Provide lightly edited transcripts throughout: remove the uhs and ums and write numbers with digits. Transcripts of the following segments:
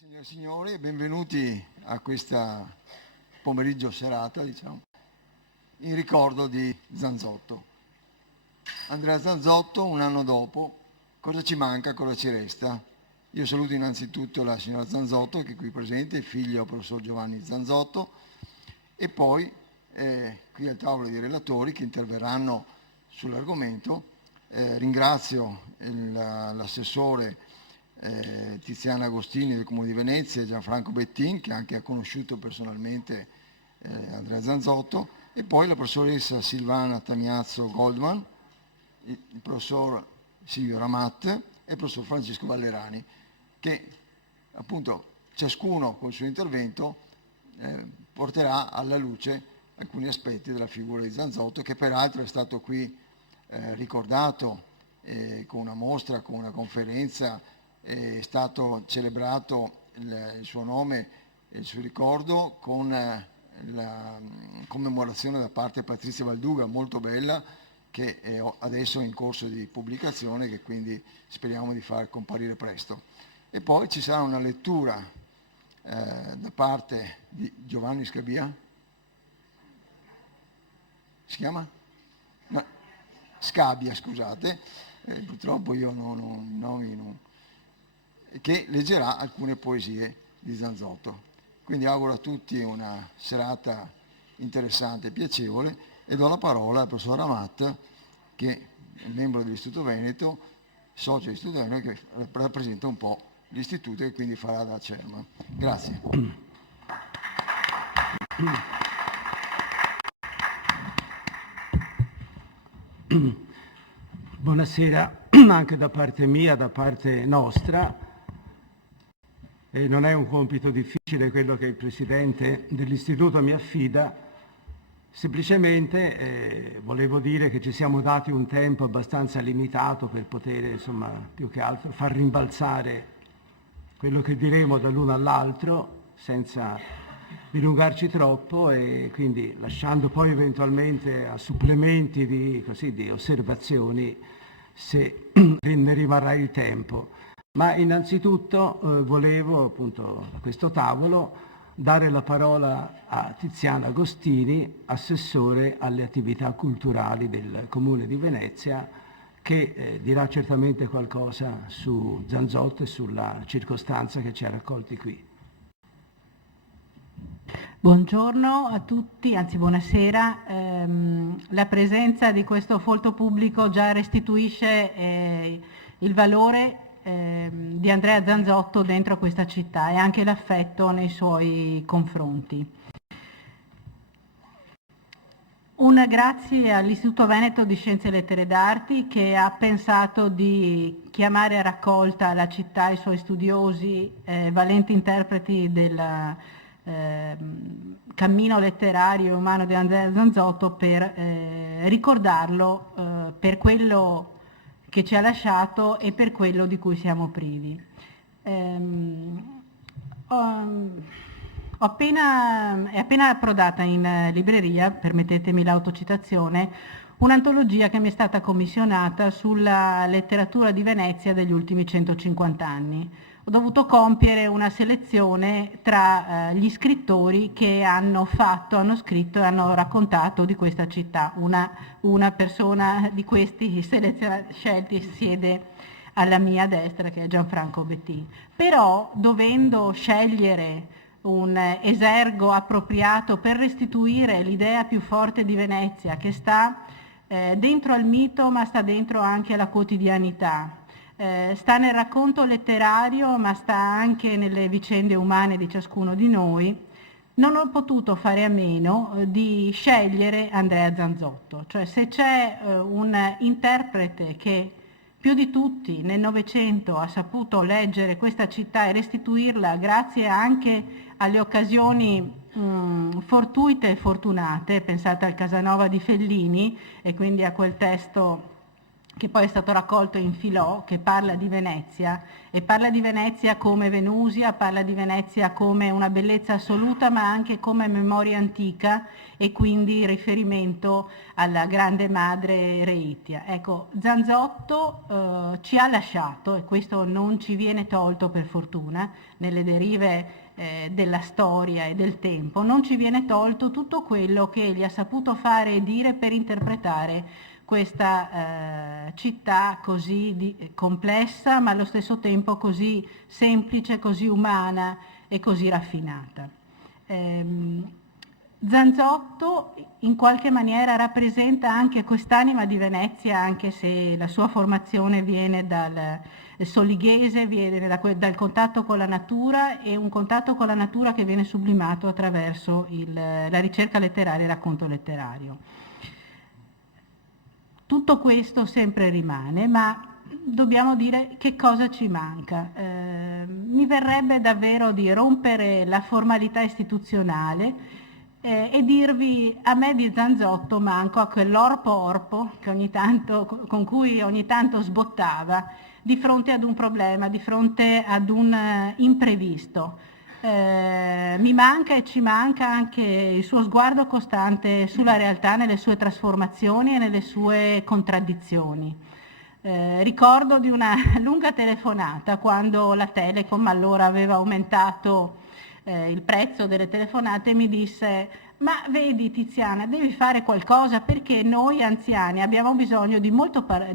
Signore e signori, benvenuti a questa pomeriggio serata, diciamo, in ricordo di Zanzotto. Andrea Zanzotto, un anno dopo, cosa ci manca, cosa ci resta? Io saluto innanzitutto la signora Zanzotto, che è qui presente, il figlio del professor Giovanni Zanzotto, e poi qui al tavolo dei relatori che interverranno sull'argomento. Ringrazio l'assessore Tiziana Agostini del Comune di Venezia e Gianfranco Bettin, che anche ha conosciuto personalmente Andrea Zanzotto, e poi la professoressa Silvana Tamiazzo Goldman, il professor Silvio Ramat e il professor Francesco Vallerani, che appunto ciascuno col suo intervento porterà alla luce alcuni aspetti della figura di Zanzotto, che peraltro è stato qui ricordato con una mostra, con una conferenza. È stato celebrato il suo nome e il suo ricordo con la commemorazione da parte di Patrizia Valduga, molto bella, che è adesso in corso di pubblicazione, che quindi speriamo di far comparire presto. E poi ci sarà una lettura da parte di Giovanni Scabia. Si chiama? No, Scabia, scusate, purtroppo io non nomi non, che leggerà alcune poesie di Zanzotto. Quindi auguro a tutti una serata interessante e piacevole e do la parola al professor Ramat, che è membro dell'Istituto Veneto, socio dell'Istituto Veneto, che rappresenta un po' l'istituto e quindi farà da chairman. Grazie. Buonasera anche da parte mia, da parte nostra. E non è un compito difficile quello che il Presidente dell'Istituto mi affida, semplicemente volevo dire che ci siamo dati un tempo abbastanza limitato per poter, insomma, più che altro far rimbalzare quello che diremo dall'uno all'altro senza dilungarci troppo e quindi lasciando poi eventualmente a supplementi di osservazioni se ne rimarrà il tempo. Ma innanzitutto volevo appunto a questo tavolo dare la parola a Tiziana Agostini, assessore alle attività culturali del Comune di Venezia, che dirà certamente qualcosa su Zanzotto e sulla circostanza che ci ha raccolti qui. Buongiorno a tutti, anzi buonasera. La presenza di questo folto pubblico già restituisce il valore di Andrea Zanzotto dentro questa città e anche l'affetto nei suoi confronti. Un grazie all'Istituto Veneto di Scienze e Lettere d'Arti, che ha pensato di chiamare a raccolta la città e i suoi studiosi, valenti interpreti del cammino letterario e umano di Andrea Zanzotto, per ricordarlo per quello che ci ha lasciato e per quello di cui siamo privi. È appena approdata in libreria, permettetemi l'autocitazione, un'antologia che mi è stata commissionata sulla letteratura di Venezia degli ultimi 150 anni. Ho dovuto compiere una selezione tra gli scrittori che hanno scritto e hanno raccontato di questa città. Una persona di questi scelti siede alla mia destra, che è Gianfranco Bettin. Però, dovendo scegliere un esergo appropriato per restituire l'idea più forte di Venezia, che sta dentro al mito ma sta dentro anche alla quotidianità, sta nel racconto letterario ma sta anche nelle vicende umane di ciascuno di noi, non ho potuto fare a meno di scegliere Andrea Zanzotto. Cioè, se c'è un interprete che più di tutti nel Novecento ha saputo leggere questa città e restituirla grazie anche alle occasioni fortuite e fortunate, pensate al Casanova di Fellini e quindi a quel testo che poi è stato raccolto in Filò, che parla di Venezia, e parla di Venezia come Venusia, parla di Venezia come una bellezza assoluta, ma anche come memoria antica e quindi riferimento alla grande madre Reitia. Ecco, Zanzotto ci ha lasciato, e questo non ci viene tolto per fortuna, nelle derive della storia e del tempo, non ci viene tolto tutto quello che egli ha saputo fare e dire per interpretare questa città così complessa, ma allo stesso tempo così semplice, così umana e così raffinata. Zanzotto in qualche maniera rappresenta anche quest'anima di Venezia, anche se la sua formazione viene dal solighese, viene dal contatto con la natura, e un contatto con la natura che viene sublimato attraverso la ricerca letteraria e il racconto letterario. Tutto questo sempre rimane, ma dobbiamo dire che cosa ci manca. Mi verrebbe davvero di rompere la formalità istituzionale e dirvi: a me di Zanzotto manca quell'orpo che ogni tanto, con cui ogni tanto sbottava di fronte ad un problema, di fronte ad un imprevisto. Mi manca e ci manca anche il suo sguardo costante sulla realtà, nelle sue trasformazioni e nelle sue contraddizioni. Ricordo di una lunga telefonata quando la Telecom allora aveva aumentato il prezzo delle telefonate, e mi disse: ma vedi Tiziana, devi fare qualcosa, perché noi anziani abbiamo bisogno di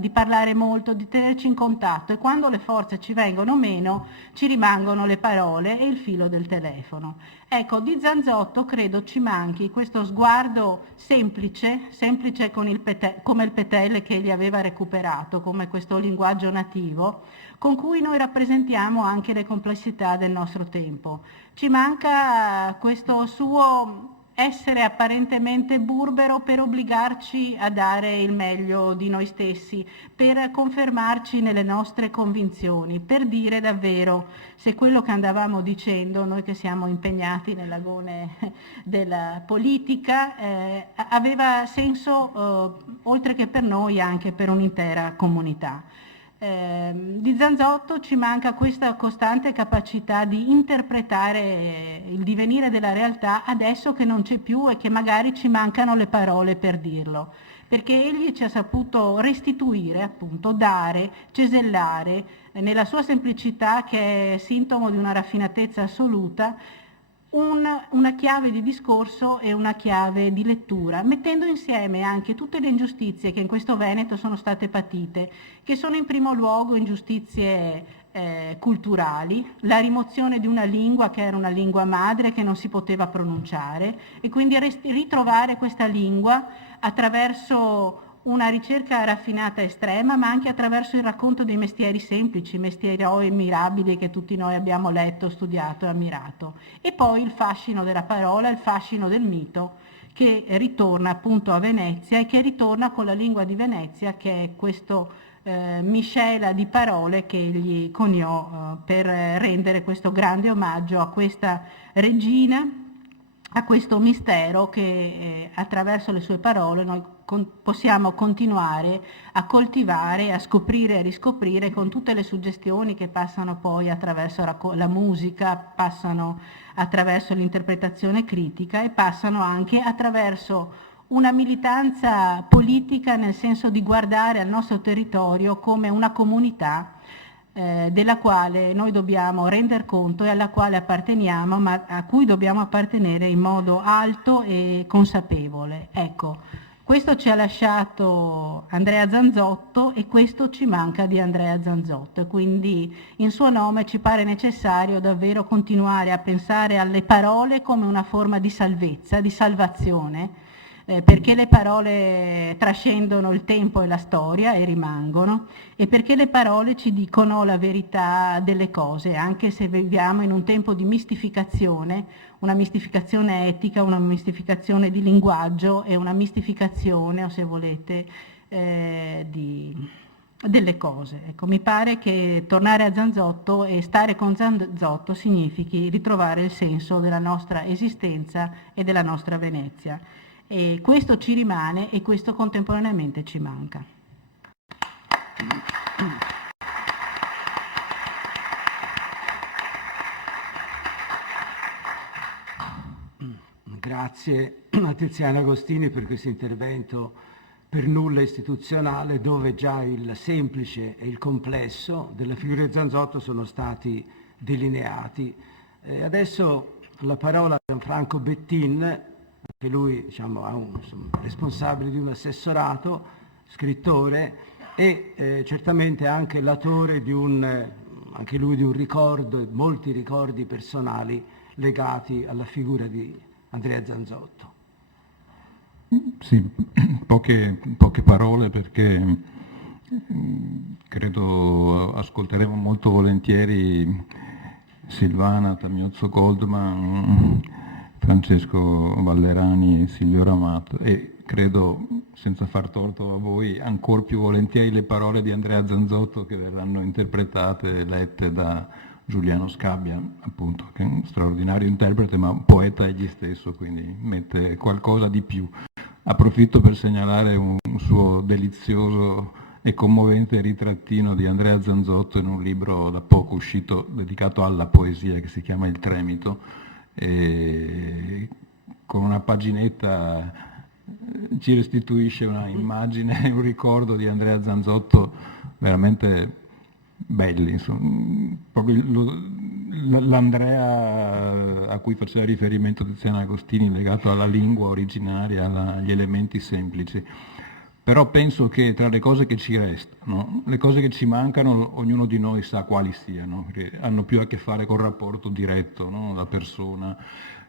parlare molto, di tenerci in contatto, e quando le forze ci vengono meno ci rimangono le parole e il filo del telefono. Ecco, di Zanzotto credo ci manchi questo sguardo semplice come il Petelle che gli aveva recuperato, come questo linguaggio nativo, con cui noi rappresentiamo anche le complessità del nostro tempo. Ci manca questo suo essere apparentemente burbero per obbligarci a dare il meglio di noi stessi, per confermarci nelle nostre convinzioni, per dire davvero se quello che andavamo dicendo, noi che siamo impegnati nell'agone della politica, aveva senso oltre che per noi anche per un'intera comunità. Di Zanzotto ci manca questa costante capacità di interpretare il divenire della realtà adesso che non c'è più e che magari ci mancano le parole per dirlo, perché egli ci ha saputo restituire, appunto, dare, cesellare nella sua semplicità, che è sintomo di una raffinatezza assoluta, una chiave di discorso e una chiave di lettura, mettendo insieme anche tutte le ingiustizie che in questo Veneto sono state patite, che sono in primo luogo ingiustizie culturali, la rimozione di una lingua che era una lingua madre che non si poteva pronunciare, e quindi ritrovare questa lingua attraverso una ricerca raffinata estrema, ma anche attraverso il racconto dei mestieri semplici, mestieri mirabili che tutti noi abbiamo letto, studiato e ammirato. E poi il fascino della parola, il fascino del mito, che ritorna appunto a Venezia e che ritorna con la lingua di Venezia, che è questo miscela di parole che egli coniò per rendere questo grande omaggio a questa regina, a questo mistero che attraverso le sue parole noi possiamo continuare a coltivare, a scoprire e a riscoprire, con tutte le suggestioni che passano poi attraverso la musica, passano attraverso l'interpretazione critica e passano anche attraverso una militanza politica, nel senso di guardare al nostro territorio come una comunità della quale noi dobbiamo render conto e alla quale apparteniamo, ma a cui dobbiamo appartenere in modo alto e consapevole. Ecco, questo ci ha lasciato Andrea Zanzotto e questo ci manca di Andrea Zanzotto, e quindi in suo nome ci pare necessario davvero continuare a pensare alle parole come una forma di salvezza, di salvazione, perché le parole trascendono il tempo e la storia e rimangono, e perché le parole ci dicono la verità delle cose, anche se viviamo in un tempo di mistificazione, una mistificazione etica, una mistificazione di linguaggio e una mistificazione, o se volete, delle cose. Ecco, mi pare che tornare a Zanzotto e stare con Zanzotto significhi ritrovare il senso della nostra esistenza e della nostra Venezia. E questo ci rimane e questo contemporaneamente ci manca. grazie a Tiziana Agostini per questo intervento per nulla istituzionale, dove già il semplice e il complesso della figura di Zanzotto sono stati delineati. Adesso la parola a Gianfranco Bettin, anche lui responsabile di un assessorato, scrittore e certamente anche l'autore di anche lui di un ricordo, molti ricordi personali legati alla figura di Andrea Zanzotto. Sì, poche parole perché credo ascolteremo molto volentieri Silvana Tamiozzo Goldman, Francesco Vallerani e Silvio Ramato, e credo, senza far torto a voi, ancor più volentieri le parole di Andrea Zanzotto, che verranno interpretate e lette da Giuliano Scabbia, appunto, che è un straordinario interprete ma un poeta egli stesso, quindi mette qualcosa di più. Approfitto per segnalare un suo delizioso e commovente ritrattino di Andrea Zanzotto in un libro da poco uscito dedicato alla poesia che si chiama Il Tremito, e con una paginetta ci restituisce una immagine, un ricordo di Andrea Zanzotto veramente belli, insomma. Proprio l'Andrea a cui faceva riferimento Tiziana Agostini, legato alla lingua originaria, agli elementi semplici. Però penso che tra le cose che ci restano, le cose che ci mancano, ognuno di noi sa quali siano, che hanno più a che fare col rapporto diretto, no? La persona.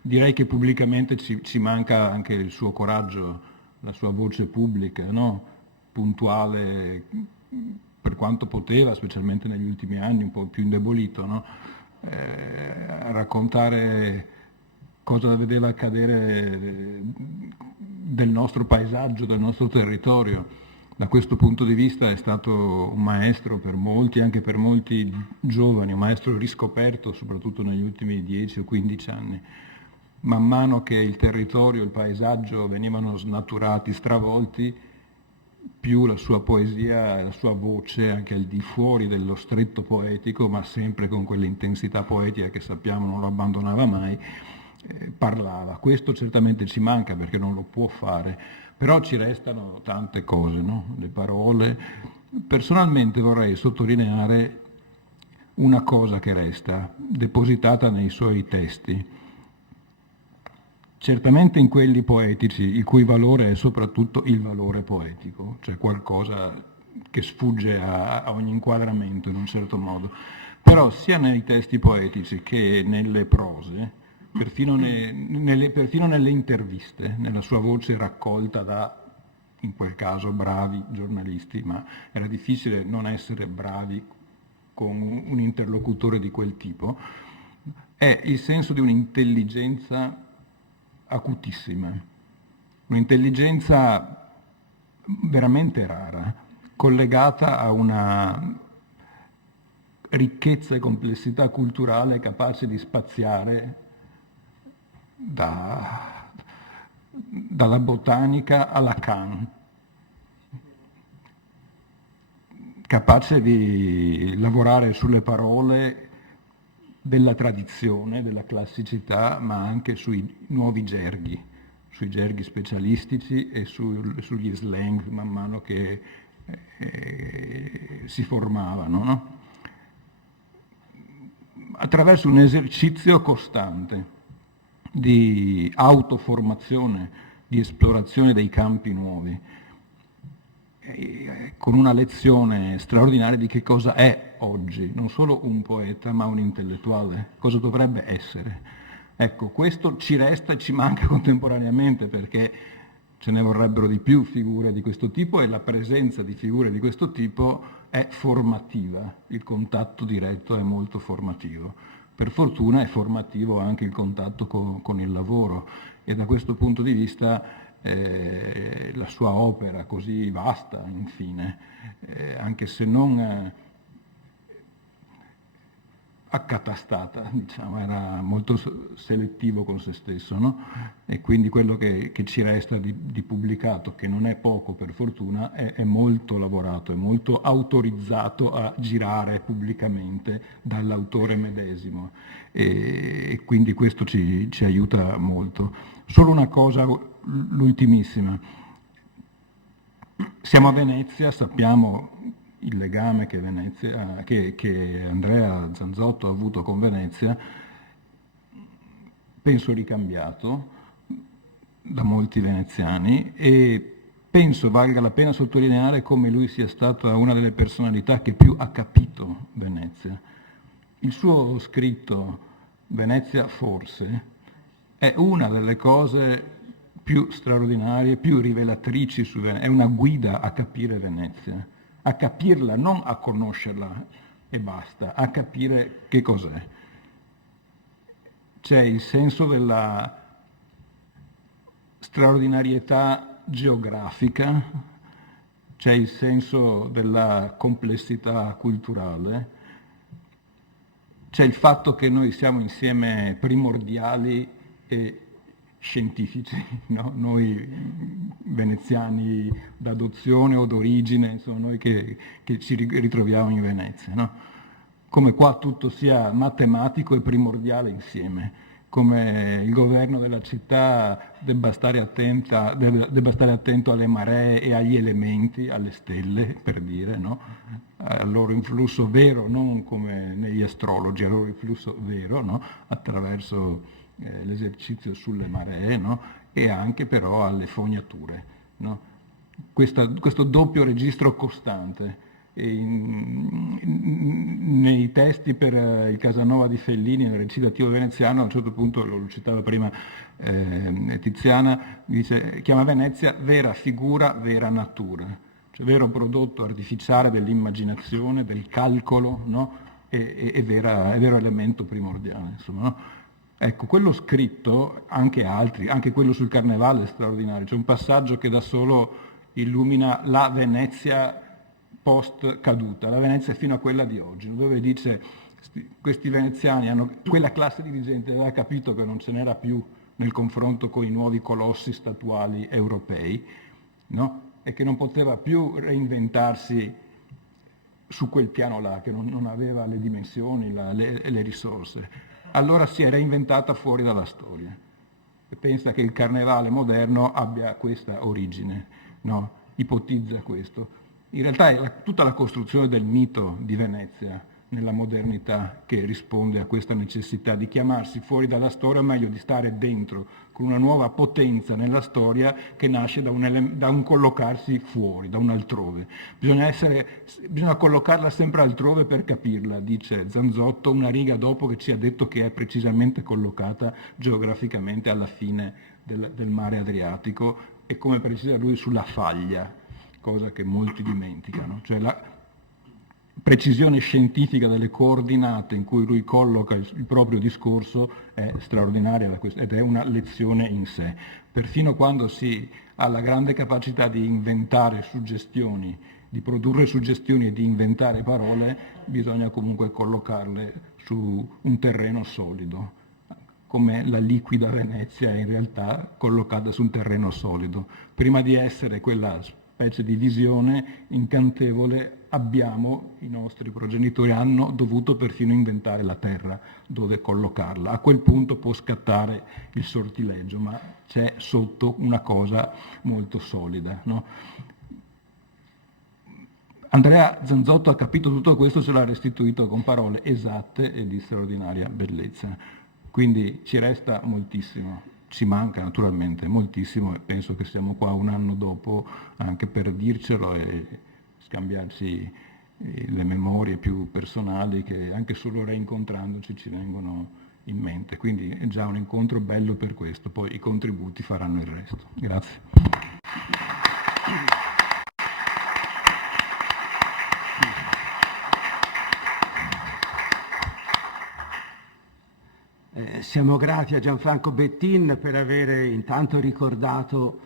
Direi che pubblicamente ci manca anche il suo coraggio, la sua voce pubblica, no? Puntuale per quanto poteva, specialmente negli ultimi anni, un po' più indebolito, no? Raccontare cosa vedeva accadere del nostro paesaggio, del nostro territorio. Da questo punto di vista è stato un maestro per molti, anche per molti giovani, un maestro riscoperto soprattutto negli ultimi 10 o 15 anni. Man mano che il territorio, il paesaggio venivano snaturati, stravolti, più la sua poesia, la sua voce, anche al di fuori dello stretto poetico, ma sempre con quell'intensità poetica che sappiamo non lo abbandonava mai, parlava. Questo certamente ci manca perché non lo può fare, però ci restano tante cose, no? Le parole. Personalmente vorrei sottolineare una cosa che resta, depositata nei suoi testi. Certamente in quelli poetici, il cui valore è soprattutto il valore poetico, cioè qualcosa che sfugge a ogni inquadramento in un certo modo. Però sia nei testi poetici che nelle prose, perfino nelle interviste, nella sua voce raccolta da, in quel caso, bravi giornalisti, ma era difficile non essere bravi con un interlocutore di quel tipo, è il senso di un'intelligenza acutissima, un'intelligenza veramente rara, collegata a una ricchezza e complessità culturale capace di spaziare dalla botanica alla Lacan, capace di lavorare sulle parole della tradizione, della classicità, ma anche sui nuovi gerghi, sui gerghi specialistici e sugli slang man mano che si formavano, no? Attraverso un esercizio costante di autoformazione, di esplorazione dei campi nuovi, con una lezione straordinaria di che cosa è oggi, non solo un poeta ma un intellettuale, cosa dovrebbe essere. Ecco, questo ci resta e ci manca contemporaneamente perché ce ne vorrebbero di più figure di questo tipo e la presenza di figure di questo tipo è formativa, il contatto diretto è molto formativo. Per fortuna è formativo anche il contatto con il lavoro e da questo punto di vista la sua opera così vasta, infine, anche se non accatastata, diciamo, era molto selettivo con se stesso, no? E quindi quello che ci resta di pubblicato, che non è poco per fortuna, è molto lavorato, è molto autorizzato a girare pubblicamente dall'autore medesimo e quindi questo ci aiuta molto. Solo una cosa, l'ultimissima. Siamo a Venezia, sappiamo il legame che Andrea Zanzotto ha avuto con Venezia, penso ricambiato da molti veneziani, e penso valga la pena sottolineare come lui sia stata una delle personalità che più ha capito Venezia. Il suo scritto Venezia forse è una delle cose più straordinarie, più rivelatrici su Venezia, è una guida a capire Venezia, a capirla, non a conoscerla e basta, a capire che cos'è. C'è il senso della straordinarietà geografica, c'è il senso della complessità culturale, c'è il fatto che noi siamo insieme primordiali e scientifici, no? Noi veneziani d'adozione o d'origine, insomma noi che ci ritroviamo in Venezia, no? Come qua tutto sia matematico e primordiale insieme, come il governo della città debba stare attento alle maree e agli elementi, alle stelle, per dire, no? Al loro influsso vero, non come negli astrologi, al loro influsso vero, no? Attraverso l'esercizio sulle maree, no? E anche però alle fognature, no? Questo doppio registro costante. Nei testi per il Casanova di Fellini, nel recitativo veneziano, a un certo punto, lo citava prima Tiziana, dice, chiama Venezia vera figura, vera natura, cioè vero prodotto artificiale dell'immaginazione, del calcolo, no? e vero elemento primordiale, insomma, no? Ecco, quello scritto, anche altri, anche quello sul Carnevale è straordinario, c'è un passaggio che da solo illumina la Venezia post caduta, la Venezia fino a quella di oggi, dove dice questi veneziani quella classe dirigente aveva capito che non ce n'era più nel confronto con i nuovi colossi statuali europei, no? E che non poteva più reinventarsi su quel piano là, che non aveva le dimensioni, le risorse. Allora si è reinventata fuori dalla storia e pensa che il carnevale moderno abbia questa origine, no? Ipotizza questo. In realtà è tutta la costruzione del mito di Venezia nella modernità che risponde a questa necessità di chiamarsi fuori dalla storia, o meglio di stare dentro, con una nuova potenza nella storia che nasce da un collocarsi fuori, da un altrove. Bisogna collocarla sempre altrove per capirla, dice Zanzotto una riga dopo che ci ha detto che è precisamente collocata geograficamente alla fine del mare Adriatico e, come precisa lui, sulla faglia, cosa che molti dimenticano, cioè la precisione scientifica delle coordinate in cui lui colloca il proprio discorso è straordinaria ed è una lezione in sé. Perfino quando si ha la grande capacità di inventare suggestioni, di produrre suggestioni e di inventare parole, bisogna comunque collocarle su un terreno solido, come la liquida Venezia è in realtà collocata su un terreno solido. Prima di essere quella specie di visione incantevole, i nostri progenitori hanno dovuto perfino inventare la terra dove collocarla. A quel punto può scattare il sortileggio, ma c'è sotto una cosa molto solida, no? Andrea Zanzotto ha capito tutto questo, ce l'ha restituito con parole esatte e di straordinaria bellezza. Quindi ci resta moltissimo, ci manca naturalmente moltissimo e penso che siamo qua un anno dopo anche per dircelo e scambiarci le memorie più personali che anche solo reincontrandoci ci vengono in mente. Quindi è già un incontro bello per questo, poi i contributi faranno il resto. Grazie. Siamo grati a Gianfranco Bettin per avere intanto ricordato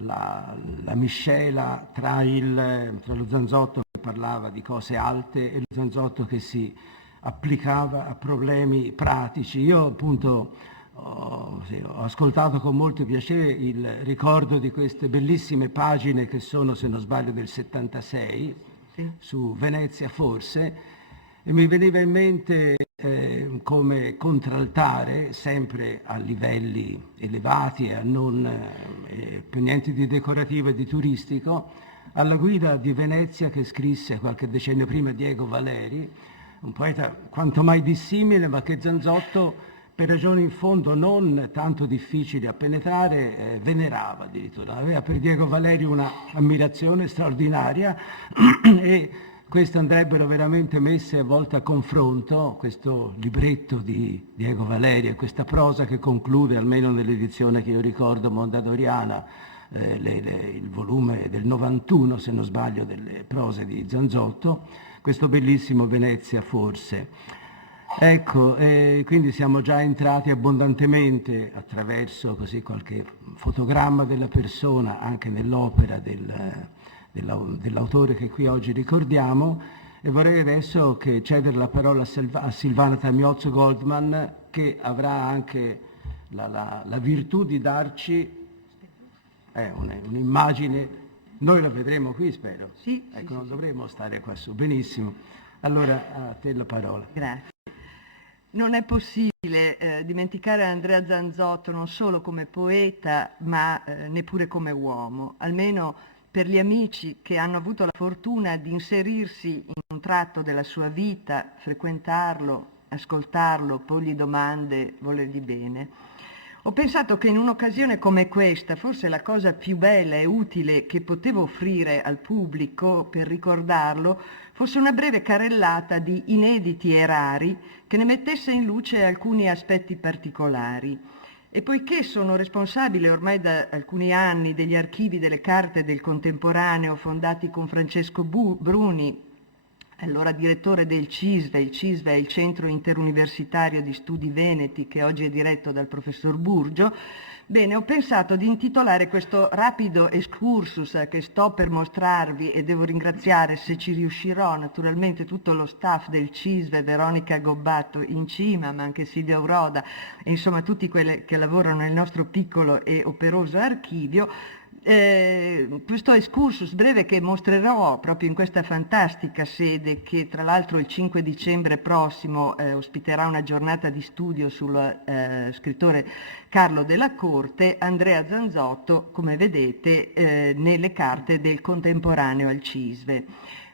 la miscela tra lo Zanzotto che parlava di cose alte e lo Zanzotto che si applicava a problemi pratici. Io appunto ho ascoltato con molto piacere il ricordo di queste bellissime pagine che sono, se non sbaglio, del 76, su Venezia forse, e mi veniva in mente come contraltare, sempre a livelli elevati e non per niente di decorativo e di turistico, alla guida di Venezia che scrisse qualche decennio prima Diego Valeri, un poeta quanto mai dissimile, ma che Zanzotto, per ragioni in fondo non tanto difficili a penetrare, venerava addirittura. Aveva per Diego Valeri una ammirazione straordinaria e queste andrebbero veramente messe a volte a confronto, questo libretto di Diego Valeri e questa prosa che conclude, almeno nell'edizione che io ricordo, mondadoriana, il volume del 91, se non sbaglio, delle prose di Zanzotto, questo bellissimo Venezia forse. Ecco, quindi siamo già entrati abbondantemente attraverso così qualche fotogramma della persona anche nell'opera dell'autore che qui oggi ricordiamo, e vorrei adesso cedere la parola a Silvana Tamiozzo Goldman, che avrà anche la virtù di darci un'immagine. Noi la vedremo qui, spero. Sì, ecco, sì, non sì. dovremmo stare qua su. Benissimo. Allora, a te la parola. Grazie. Non è possibile dimenticare Andrea Zanzotto non solo come poeta, ma neppure come uomo, almeno per gli amici che hanno avuto la fortuna di inserirsi in un tratto della sua vita, frequentarlo, ascoltarlo, porgli domande, volergli bene. Ho pensato che in un'occasione come questa, forse la cosa più bella e utile che potevo offrire al pubblico per ricordarlo, fosse una breve carrellata di inediti e rari che ne mettesse in luce alcuni aspetti particolari. E poiché sono responsabile ormai da alcuni anni degli archivi delle carte del contemporaneo fondati con Francesco Bruni, allora direttore del CISVE, il CISVE è il Centro Interuniversitario di Studi Veneti che oggi è diretto dal professor Burgio, bene, ho pensato di intitolare questo rapido excursus che sto per mostrarvi, e devo ringraziare, se ci riuscirò, naturalmente tutto lo staff del CISVE, Veronica Gobbato in cima, ma anche Silvia Auroda, e insomma tutti quelli che lavorano nel nostro piccolo e operoso archivio. Questo excursus breve che mostrerò proprio in questa fantastica sede, che tra l'altro il 5 dicembre prossimo ospiterà una giornata di studio sul scrittore Carlo della Corte, Andrea Zanzotto, come vedete, nelle carte del contemporaneo al CISVE.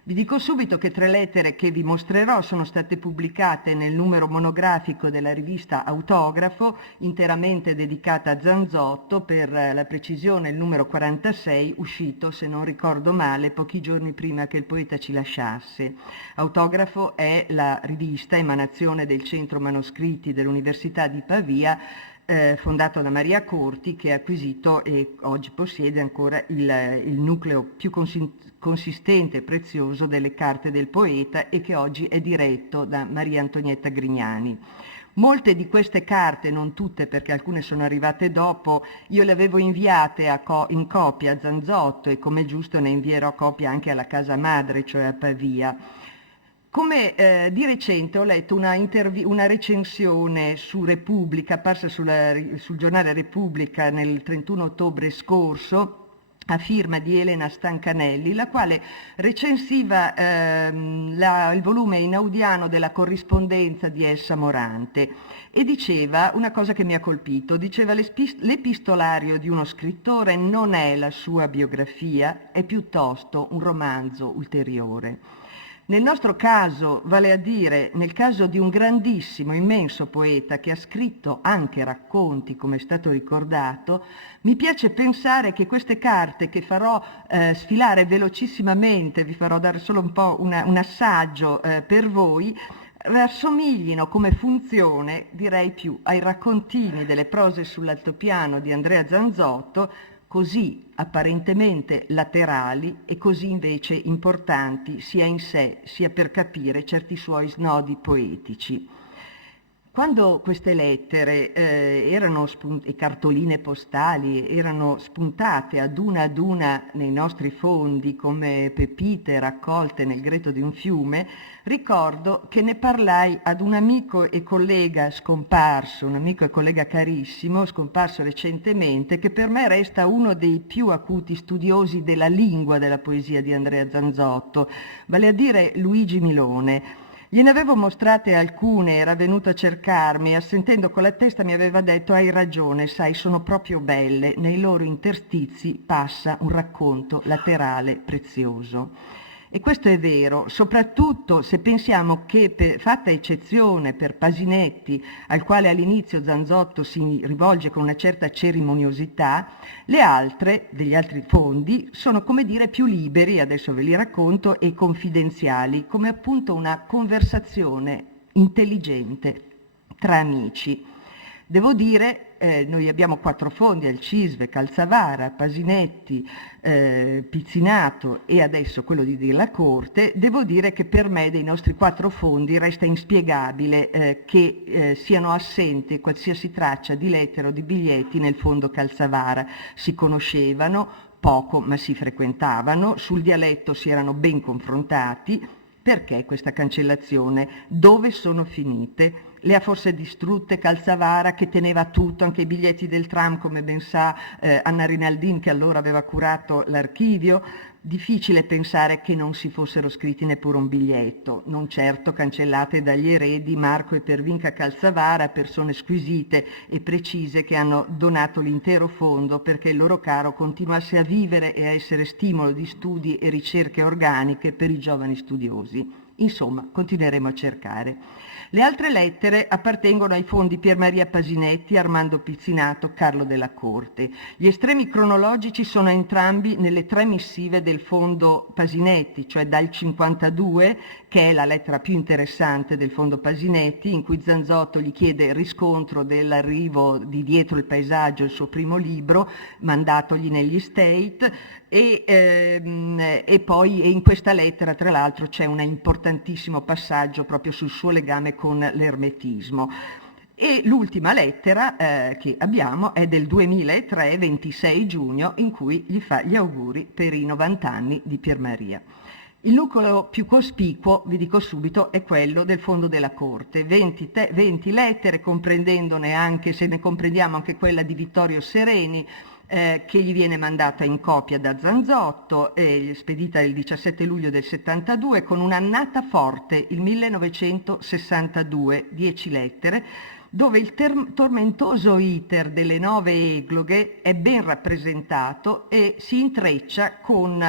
Vi dico subito che 3 lettere che vi mostrerò sono state pubblicate nel numero monografico della rivista Autografo, interamente dedicata a Zanzotto, per la precisione il numero 46, uscito, se non ricordo male, pochi giorni prima che il poeta ci lasciasse. Autografo è la rivista, emanazione del Centro Manoscritti dell'Università di Pavia, fondato da Maria Corti, che ha acquisito e oggi possiede ancora il nucleo più consistente e prezioso delle carte del poeta, e che oggi è diretto da Maria Antonietta Grignani. Molte di queste carte, non tutte perché alcune sono arrivate dopo, io le avevo inviate in copia a Zanzotto, e come giusto ne invierò copia anche alla casa madre, cioè a Pavia. Come di recente ho letto una recensione su Repubblica, apparsa sul giornale Repubblica nel 31 ottobre scorso, a firma di Elena Stancanelli, la quale recensiva il volume inaudiano della corrispondenza di Elsa Morante, e diceva una cosa che mi ha colpito, diceva: l'epistolario di uno scrittore non è la sua biografia, è piuttosto un romanzo ulteriore. Nel nostro caso, vale a dire nel caso di un grandissimo, immenso poeta che ha scritto anche racconti, come è stato ricordato, mi piace pensare che queste carte che farò sfilare velocissimamente, vi farò dare solo un po' un assaggio per voi, rassomiglino come funzione, direi più, ai raccontini delle prose sull'altopiano di Andrea Zanzotto, così apparentemente laterali e così invece importanti sia in sé sia per capire certi suoi snodi poetici. Quando queste lettere e cartoline postali erano spuntate ad una nei nostri fondi come pepite raccolte nel greto di un fiume, ricordo che ne parlai ad un amico e collega scomparso, un amico e collega carissimo, scomparso recentemente, che per me resta uno dei più acuti studiosi della lingua della poesia di Andrea Zanzotto, vale a dire Luigi Milone. Gliene avevo mostrate alcune, era venuto a cercarmi, assentendo con la testa mi aveva detto: hai ragione, sai, sono proprio belle, nei loro interstizi passa un racconto laterale prezioso. E questo è vero, soprattutto se pensiamo che, fatta eccezione per Pasinetti, al quale all'inizio Zanzotto si rivolge con una certa cerimoniosità, le altre, degli altri fondi, sono come dire più liberi, adesso ve li racconto, e confidenziali, come appunto una conversazione intelligente tra amici. Devo dire, noi abbiamo 4 fondi, al Cisve, Calzavara, Pasinetti, Pizzinato e adesso quello di Della Corte. Devo dire che per me dei nostri 4 fondi resta inspiegabile che siano assenti qualsiasi traccia di lettere o di biglietti nel fondo Calzavara. Si conoscevano poco ma si frequentavano, sul dialetto si erano ben confrontati. Perché questa cancellazione? Dove sono finite? Le ha forse distrutte Calzavara, che teneva tutto, anche i biglietti del tram, come ben sa Anna Rinaldin, che allora aveva curato l'archivio? Difficile pensare che non si fossero scritti neppure un biglietto, non certo cancellate dagli eredi Marco e Pervinca Calzavara, persone squisite e precise che hanno donato l'intero fondo perché il loro caro continuasse a vivere e a essere stimolo di studi e ricerche organiche per i giovani studiosi. Insomma, continueremo a cercare. Le altre lettere appartengono ai fondi Pier Maria Pasinetti, Armando Pizzinato, Carlo Della Corte. Gli estremi cronologici sono entrambi nelle 3 missive del fondo Pasinetti, cioè dal 52, che è la lettera più interessante del fondo Pasinetti, in cui Zanzotto gli chiede il riscontro dell'arrivo di Dietro il paesaggio, il suo primo libro, mandatogli negli State, e poi in questa lettera tra l'altro c'è un importantissimo passaggio proprio sul suo legame con l'ermetismo. E l'ultima lettera che abbiamo è del 2003, 26 giugno, in cui gli fa gli auguri per i 90 anni di Pier Maria. Il nucleo più cospicuo, vi dico subito, è quello del fondo della Corte, 20 lettere, comprendendone anche, se ne comprendiamo anche quella di Vittorio Sereni, che gli viene mandata in copia da Zanzotto, spedita il 17 luglio del 72, con un'annata forte, il 1962, 10 lettere, dove il tormentoso iter delle 9 egloghe è ben rappresentato e si intreccia con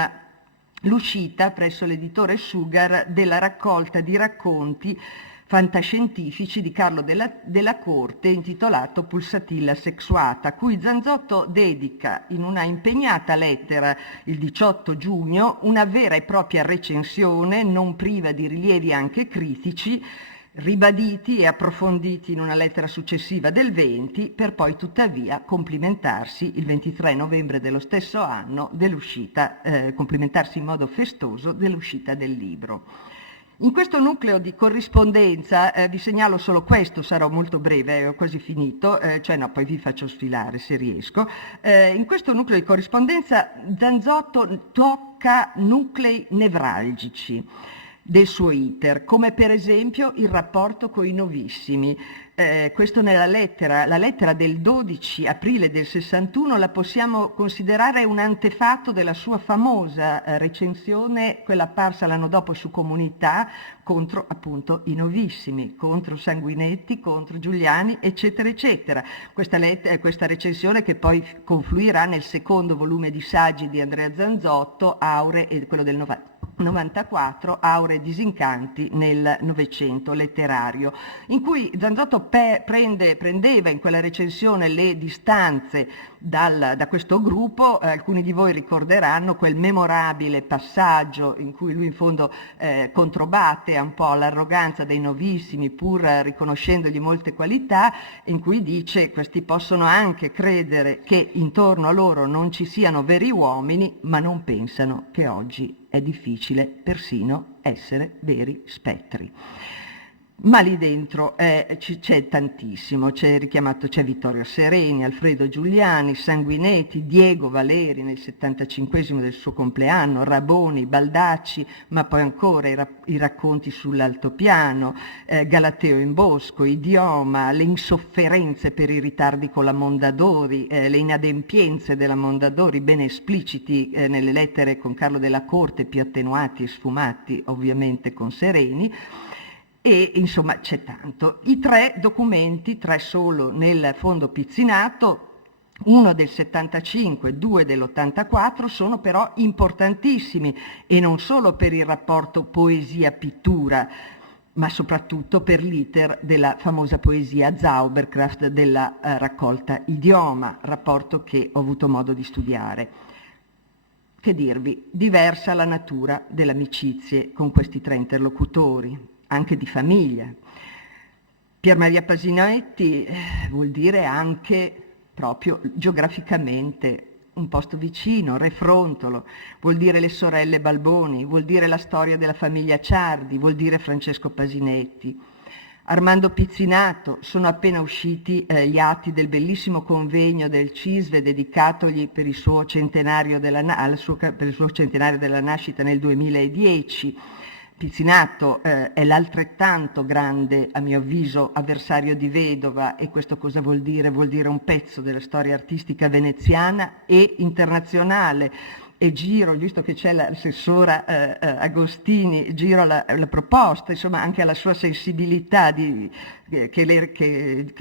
l'uscita presso l'editore Sugar della raccolta di racconti fantascientifici di Carlo Della Corte intitolato Pulsatilla Sexuata, a cui Zanzotto dedica in una impegnata lettera il 18 giugno una vera e propria recensione non priva di rilievi anche critici, ribaditi e approfonditi in una lettera successiva del 20, per poi tuttavia complimentarsi il 23 novembre dello stesso anno dell'uscita, complimentarsi in modo festoso dell'uscita del libro. In questo nucleo di corrispondenza, vi segnalo solo questo, sarò molto breve, ho quasi finito, poi vi faccio sfilare se riesco. In questo nucleo di corrispondenza Zanzotto tocca nuclei nevralgici del suo iter, come per esempio il rapporto con i novissimi. Questo nella lettera, la lettera del 12 aprile del 61 la possiamo considerare un antefatto della sua famosa recensione, quella apparsa l'anno dopo su Comunità, contro appunto i novissimi, contro Sanguinetti, contro Giuliani, eccetera, eccetera. Questa recensione che poi confluirà nel secondo volume di saggi di Andrea Zanzotto, Aure, e quello del 94, Aure e disincanti nel Novecento letterario, in cui Zanzotto prendeva in quella recensione le distanze da questo gruppo. Alcuni di voi ricorderanno quel memorabile passaggio in cui lui in fondo controbatte un po' l'arroganza dei novissimi, pur riconoscendogli molte qualità, in cui dice: questi possono anche credere che intorno a loro non ci siano veri uomini, ma non pensano che oggi è difficile persino essere veri spettri. Ma lì dentro c'è tantissimo, c'è Vittorio Sereni, Alfredo Giuliani, Sanguinetti, Diego Valeri nel 75esimo del suo compleanno, Raboni, Baldacci, ma poi ancora i racconti sull'altopiano, Galateo in Bosco, Idioma, le insofferenze per i ritardi con la Mondadori, le inadempienze della Mondadori ben espliciti nelle lettere con Carlo Della Corte, più attenuati e sfumati ovviamente con Sereni. e insomma c'è tanto. I 3 documenti, 3 solo nel fondo Pizzinato, uno del 75, 2 dell'84, sono però importantissimi, e non solo per il rapporto poesia-pittura, ma soprattutto per l'iter della famosa poesia Zauberkraft della raccolta Idioma, rapporto che ho avuto modo di studiare. Che dirvi, diversa la natura delle amicizie con questi 3 interlocutori, anche di famiglia. Pier Maria Pasinetti vuol dire anche proprio geograficamente un posto vicino, Refrontolo, vuol dire le sorelle Balboni, vuol dire la storia della famiglia Ciardi, vuol dire Francesco Pasinetti. Armando Pizzinato, sono appena usciti gli atti del bellissimo convegno del CISVE dedicatogli per il suo centenario della nascita nel 2010. Pizzinato è l'altrettanto grande, a mio avviso, avversario di Vedova, e questo cosa vuol dire? Vuol dire un pezzo della storia artistica veneziana e internazionale. E giro, visto che c'è l'assessora Agostini, giro la proposta, insomma, anche alla sua sensibilità che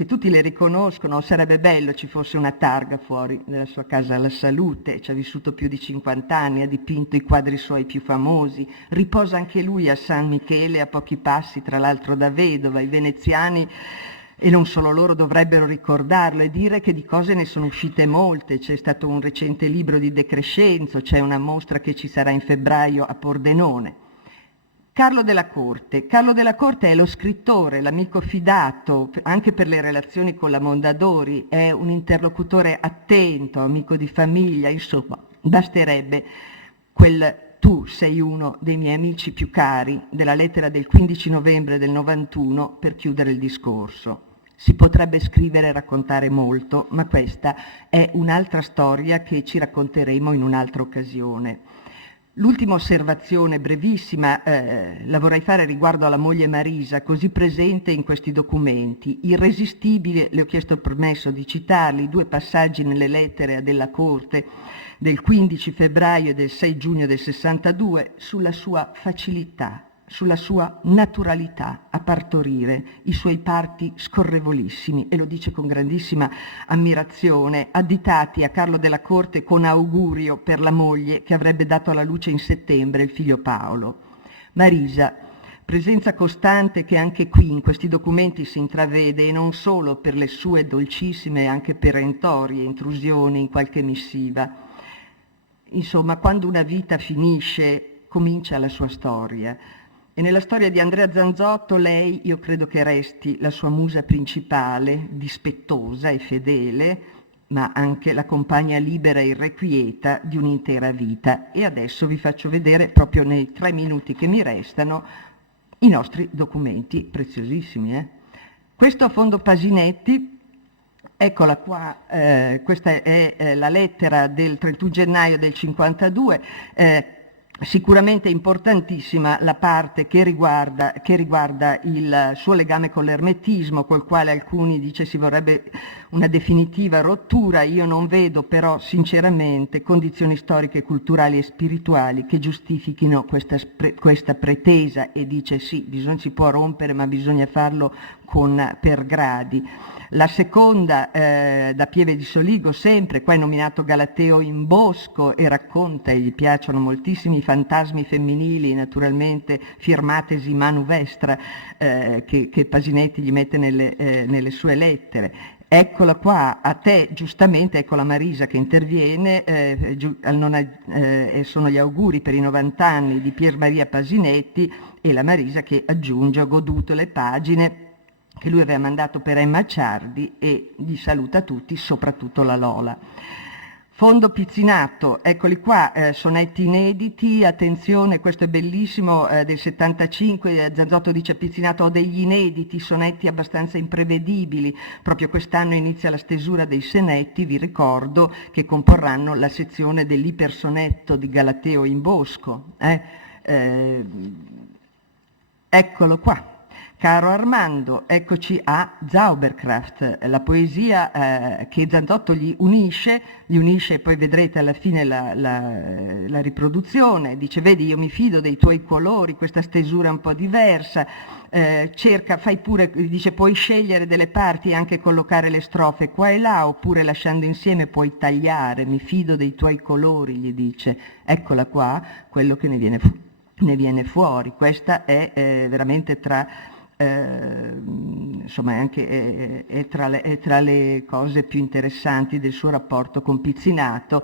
tutti le riconoscono. Sarebbe bello ci fosse una targa fuori dalla sua casa alla Salute, ci ha vissuto più di 50 anni, ha dipinto i quadri suoi più famosi, riposa anche lui a San Michele, a pochi passi tra l'altro da Vedova. I veneziani, e non solo loro, dovrebbero ricordarlo e dire che di cose ne sono uscite molte. C'è stato un recente libro di De Crescenzo, c'è una mostra che ci sarà in febbraio a Pordenone. Carlo Della Corte. Carlo Della Corte è lo scrittore, l'amico fidato, anche per le relazioni con la Mondadori, è un interlocutore attento, amico di famiglia, insomma, basterebbe quel "tu sei uno dei miei amici più cari" della lettera del 15 novembre del 91 per chiudere il discorso. Si potrebbe scrivere e raccontare molto, ma questa è un'altra storia che ci racconteremo in un'altra occasione. L'ultima osservazione brevissima la vorrei fare riguardo alla moglie Marisa, così presente in questi documenti. Irresistibile, le ho chiesto il permesso di citarli, 2 passaggi nelle lettere della Corte del 15 febbraio e del 6 giugno del 62 sulla sua facilità, sulla sua naturalità a partorire, i suoi parti scorrevolissimi, e lo dice con grandissima ammirazione, additati a Carlo Della Corte con augurio per la moglie che avrebbe dato alla luce in settembre il figlio Paolo. Marisa, presenza costante che anche qui in questi documenti si intravede, e non solo per le sue dolcissime e anche perentorie intrusioni in qualche missiva. Insomma, quando una vita finisce, comincia la sua storia. E nella storia di Andrea Zanzotto lei, io credo che resti la sua musa principale, dispettosa e fedele, ma anche la compagna libera e irrequieta di un'intera vita. E adesso vi faccio vedere, proprio nei 3 minuti che mi restano, i nostri documenti preziosissimi. Questo a fondo Pasinetti. Eccola qua, questa è la lettera del 31 gennaio del 52, sicuramente importantissima la parte che riguarda il suo legame con l'ermetismo, col quale alcuni dice si vorrebbe una definitiva rottura. Io non vedo però sinceramente condizioni storiche, culturali e spirituali che giustifichino questa pretesa, e dice sì, si può rompere, ma bisogna farlo per gradi. La seconda, da Pieve di Soligo, sempre, qua è nominato Galateo in Bosco, e racconta, e gli piacciono moltissimi i fantasmi femminili, naturalmente firmatesi Manu Vestra, che Pasinetti gli mette nelle sue lettere. Eccola qua, a te giustamente, ecco la Marisa che interviene, sono gli auguri per i 90 anni di Pier Maria Pasinetti, e la Marisa che aggiunge: ho goduto le pagine che lui aveva mandato per Emma Ciardi, e gli saluta tutti, soprattutto la Lola. Fondo Pizzinato, eccoli qua, sonetti inediti, attenzione, questo è bellissimo, del 75, Zanzotto dice a Pizzinato: ho degli inediti, sonetti abbastanza imprevedibili, proprio quest'anno inizia la stesura dei sonetti, vi ricordo, che comporranno la sezione dell'ipersonetto di Galateo in Bosco. Eccolo qua. Caro Armando, eccoci a Zauberkraft, la poesia che Zanzotto gli unisce e poi vedrete alla fine la riproduzione. Dice: vedi, io mi fido dei tuoi colori, questa stesura un po' diversa, fai pure, dice, puoi scegliere delle parti e anche collocare le strofe qua e là, oppure lasciando insieme puoi tagliare, mi fido dei tuoi colori, gli dice. Eccola qua, quello che ne viene fuori. Questa è veramente insomma è tra le cose più interessanti del suo rapporto con Pizzinato.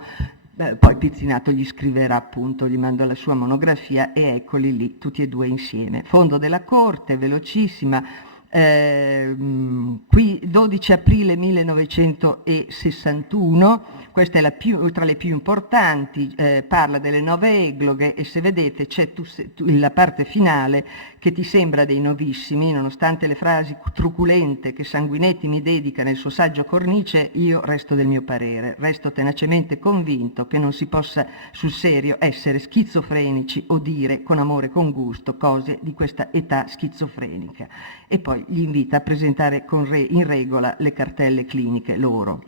Poi Pizzinato gli scriverà, appunto, gli mandò la sua monografia e eccoli lì tutti e due insieme. Fondo della Corte, velocissima, qui 12 aprile 1961, questa è tra le più importanti, parla delle 9 egloghe e se vedete c'è la parte finale che ti sembra dei novissimi, nonostante le frasi truculente che Sanguinetti mi dedica nel suo saggio Cornice, io resto del mio parere, resto tenacemente convinto che non si possa sul serio essere schizofrenici o dire con amore e con gusto cose di questa età schizofrenica. E poi gli invita a presentare in regola le cartelle cliniche loro.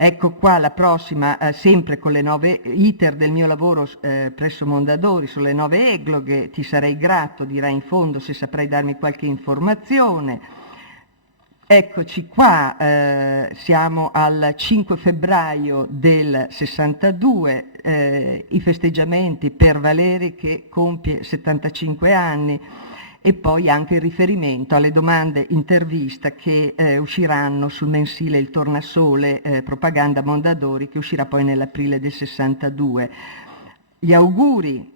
Ecco qua la prossima, sempre con le 9 iter del mio lavoro presso Mondadori sulle 9 egloghe. Ti sarei grato, dirà in fondo, se saprai darmi qualche informazione. Eccoci qua, siamo al 5 febbraio del 62, i festeggiamenti per Valeri che compie 75 anni. E poi anche il riferimento alle domande intervista che usciranno sul mensile Il Tornasole, propaganda Mondadori, che uscirà poi nell'aprile del 62. Gli auguri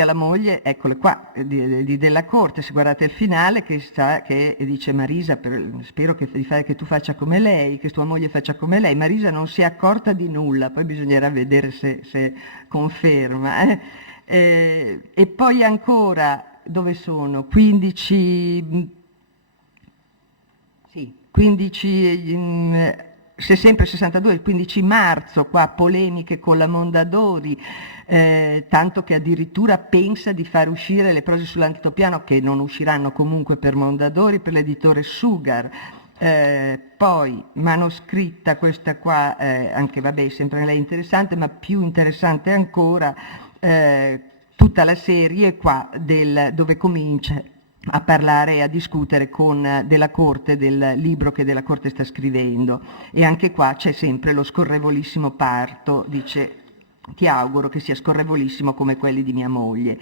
alla moglie, eccole qua, di Della Corte, se guardate il finale, che dice Marisa, spero che tu faccia come lei, che tua moglie faccia come lei. Marisa non si è accorta di nulla, poi bisognerà vedere se conferma. E poi ancora, dove sono? 15, se sempre 62, il 15 marzo, qua polemiche con la Mondadori, tanto che addirittura pensa di far uscire le prose sull'altopiano, che non usciranno comunque per Mondadori, per l'editore Sugar. Poi manoscritta, questa qua, anche vabbè, sempre lei interessante, ma più interessante ancora, tutta la serie qua dove comincia a parlare e a discutere con Della Corte del libro che Della Corte sta scrivendo, e anche qua c'è sempre lo scorrevolissimo parto, dice: ti auguro che sia scorrevolissimo come quelli di mia moglie.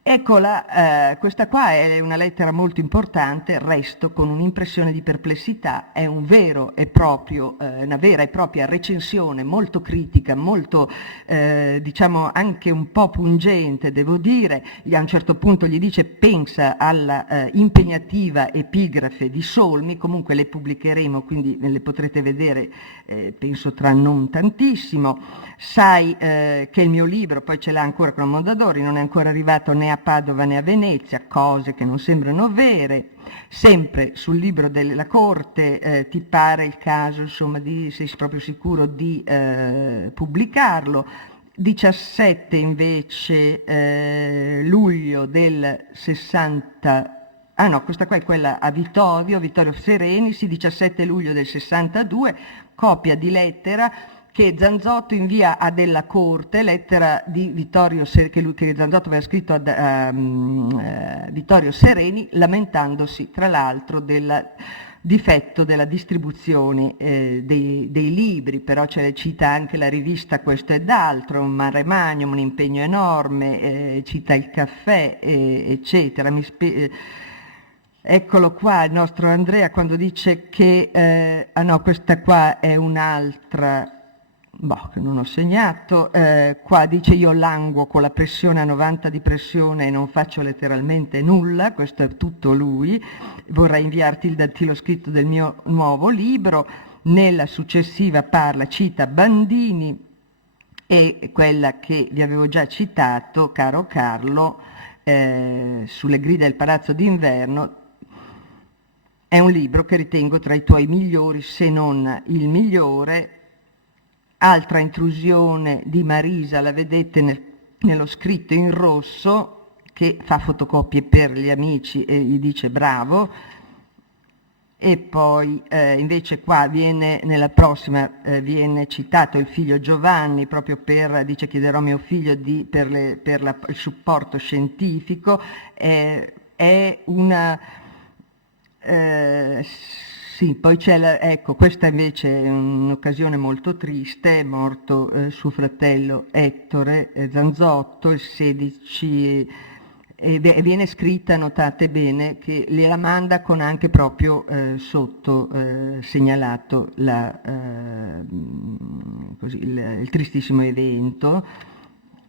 Eccola, questa qua è una lettera molto importante, resto con un'impressione di perplessità, è una vera e propria recensione molto critica, molto diciamo anche un po' pungente, devo dire. A un certo punto gli dice: pensa alla impegnativa epigrafe di Solmi, comunque le pubblicheremo, quindi le potrete vedere penso tra non tantissimo. Sai che il mio libro, poi ce l'ha ancora con Mondadori, non è ancora arrivato né a Padova né a Venezia, cose che non sembrano vere. Sempre sul libro della Corte, ti pare il caso, insomma, sei proprio sicuro di pubblicarlo. 17 invece luglio del 60. Ah no, questa qua è quella a Vittorio Sereni, sì, 17 luglio del 62, copia di lettera che Zanzotto invia a Della Corte, lettera di che Zanzotto aveva scritto a Vittorio Sereni, lamentandosi tra l'altro del difetto della distribuzione dei libri, però cita anche la rivista Questo ed Altro, un mare magnum, un impegno enorme, cita il caffè, eccetera. Eccolo qua il nostro Andrea quando dice che, questa qua è un'altra, che non ho segnato, qua dice: io languo con la pressione a 90 di pressione e non faccio letteralmente nulla, questo è tutto lui, vorrei inviarti il dattilo scritto del mio nuovo libro. Nella successiva cita Bandini e quella che vi avevo già citato, caro Carlo, sulle grida del Palazzo d'inverno. È un libro che ritengo tra i tuoi migliori, se non il migliore. Altra intrusione di Marisa, la vedete nello scritto in rosso, che fa fotocopie per gli amici e gli dice bravo. E poi invece qua nella prossima viene citato il figlio Giovanni, proprio dice chiederò a mio figlio per il supporto scientifico. È una sì, poi c'è ecco, questa invece è un'occasione molto triste, è morto suo fratello Ettore Zanzotto il 16 e viene scritta, notate bene, che gliela manda con anche proprio sotto segnalato il tristissimo evento.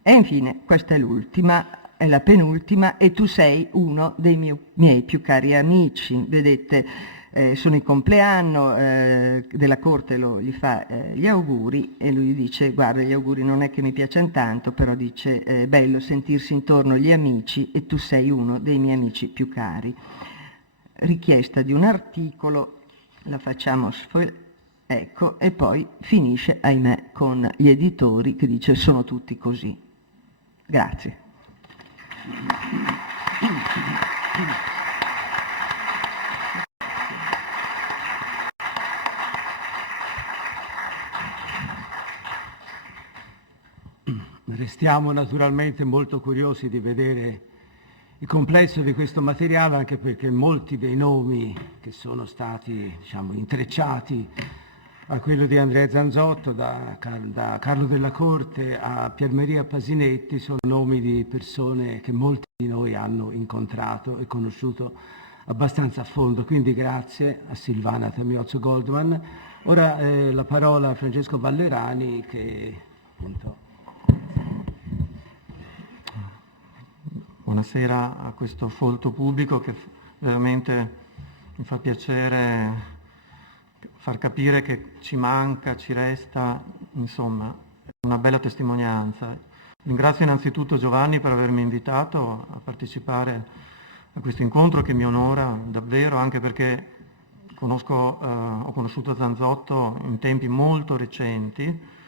E infine, questa è l'ultima, è la penultima, e tu sei uno dei miei più cari amici. Vedete, sono il compleanno della corte, gli fa gli auguri e lui gli dice guarda, gli auguri non è che mi piacciono tanto, però dice è bello sentirsi intorno gli amici e tu sei uno dei miei amici più cari. Richiesta di un articolo, la facciamo ecco, e poi finisce, ahimè, con gli editori che dice sono tutti così. Grazie. Restiamo naturalmente molto curiosi di vedere il complesso di questo materiale, anche perché molti dei nomi che sono stati, diciamo, intrecciati a quello di Andrea Zanzotto, da Carlo Della Corte a Piermaria Pasinetti, sono nomi di persone che molti di noi hanno incontrato e conosciuto abbastanza a fondo. Quindi grazie a Silvana Tamiozzo Goldman. Ora la parola a Francesco Ballerani che appunto... Buonasera a questo folto pubblico che veramente mi fa piacere far capire che ci manca, ci resta, insomma, è una bella testimonianza. Ringrazio innanzitutto Giovanni per avermi invitato a partecipare a questo incontro che mi onora davvero, anche perché ho conosciuto Zanzotto in tempi molto recenti.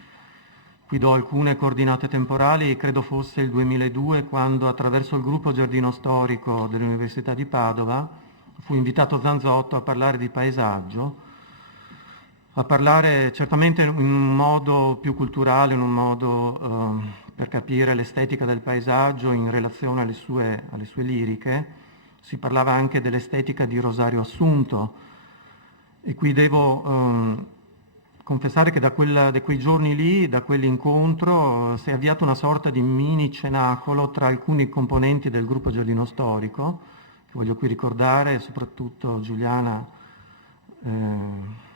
Qui do alcune coordinate temporali, credo fosse il 2002 quando attraverso il gruppo Giardino Storico dell'Università di Padova fu invitato Zanzotto a parlare di paesaggio, a parlare certamente in un modo più culturale, in un modo per capire l'estetica del paesaggio in relazione alle sue liriche. Si parlava anche dell'estetica di Rosario Assunto e qui devo... confessare che da quei giorni lì, da quell'incontro, si è avviato una sorta di mini cenacolo tra alcuni componenti del gruppo Giardino Storico, che voglio qui ricordare, soprattutto Giuliana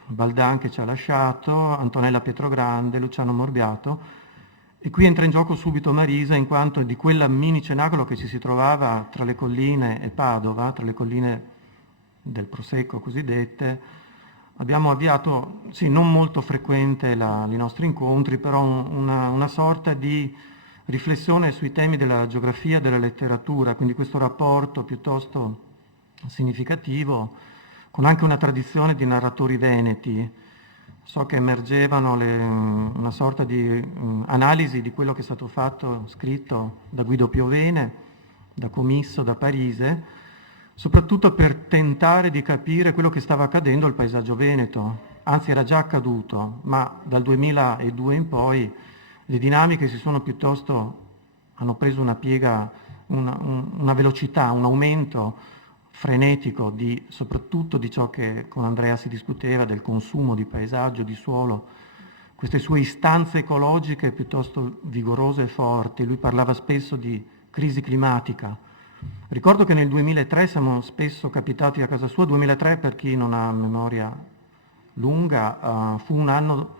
Baldan che ci ha lasciato, Antonella Pietrogrande, Luciano Morbiato, e qui entra in gioco subito Marisa, in quanto di quella mini cenacolo che ci si trovava tra le colline e Padova, tra le colline del Prosecco cosiddette, abbiamo avviato, sì, non molto frequente i nostri incontri, però una sorta di riflessione sui temi della geografia, della letteratura, quindi questo rapporto piuttosto significativo, con anche una tradizione di narratori veneti. So che emergevano una sorta di analisi di quello che è stato scritto da Guido Piovene, da Comisso, da Parise, soprattutto per tentare di capire quello che stava accadendo al paesaggio veneto. Anzi, era già accaduto, ma dal 2002 in poi le dinamiche hanno preso una piega, una velocità, un aumento frenetico soprattutto di ciò che con Andrea si discuteva, del consumo di paesaggio, di suolo, queste sue istanze ecologiche piuttosto vigorose e forti. Lui parlava spesso di crisi climatica. Ricordo che nel 2003 siamo spesso capitati a casa sua. 2003, per chi non ha memoria lunga, fu un anno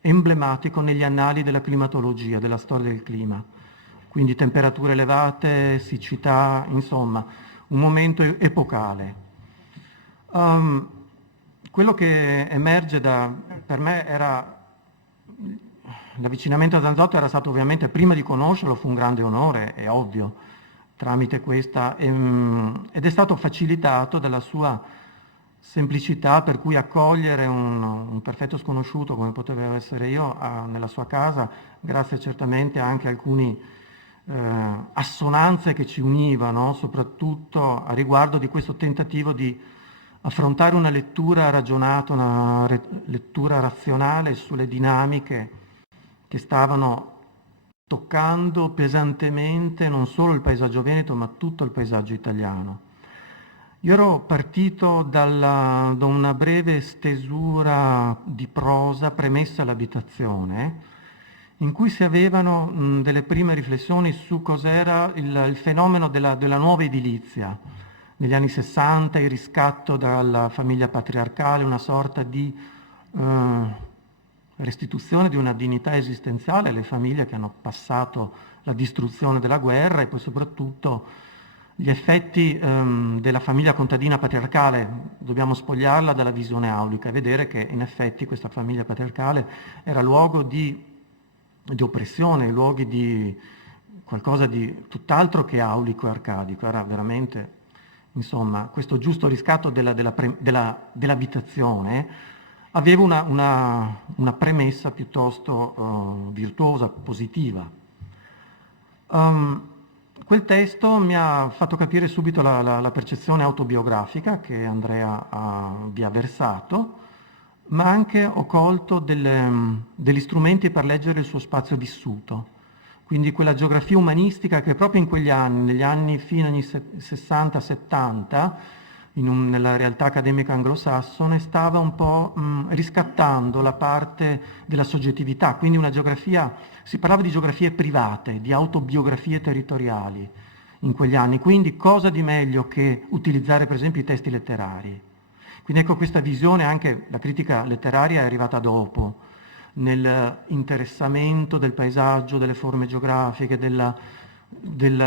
emblematico negli annali della climatologia, della storia del clima. Quindi temperature elevate, siccità, insomma, un momento epocale. Quello che emerge per me era l'avvicinamento a Zanzotto era stato ovviamente, prima di conoscerlo, fu un grande onore, è ovvio, tramite questa, ed è stato facilitato dalla sua semplicità, per cui accogliere un perfetto sconosciuto come potevo essere io nella sua casa, grazie certamente anche a alcuni assonanze che ci univano, soprattutto a riguardo di questo tentativo di affrontare una lettura ragionata, una lettura razionale sulle dinamiche che stavano toccando pesantemente non solo il paesaggio veneto, ma tutto il paesaggio italiano. Io ero partito da una breve stesura di prosa premessa all'abitazione, in cui si avevano delle prime riflessioni su cos'era il fenomeno della nuova edilizia. Negli anni 60 il riscatto dalla famiglia patriarcale, una sorta di restituzione di una dignità esistenziale alle famiglie che hanno passato la distruzione della guerra e poi soprattutto gli effetti della famiglia contadina patriarcale. Dobbiamo spogliarla dalla visione aulica e vedere che in effetti questa famiglia patriarcale era luogo di oppressione, luoghi di qualcosa di tutt'altro che aulico e arcadico, era veramente, insomma, questo giusto riscatto dell'abitazione aveva una premessa piuttosto virtuosa, positiva. Quel testo mi ha fatto capire subito la percezione autobiografica che Andrea vi ha versato, ma anche ho colto degli strumenti per leggere il suo spazio vissuto. Quindi quella geografia umanistica che proprio in quegli anni, negli anni fino agli 60-70, nella realtà accademica anglosassone, stava un po' riscattando la parte della soggettività, quindi una geografia, si parlava di geografie private, di autobiografie territoriali in quegli anni, quindi cosa di meglio che utilizzare per esempio i testi letterari. Quindi ecco, questa visione, anche la critica letteraria è arrivata dopo, nell'interessamento del paesaggio, delle forme geografiche, del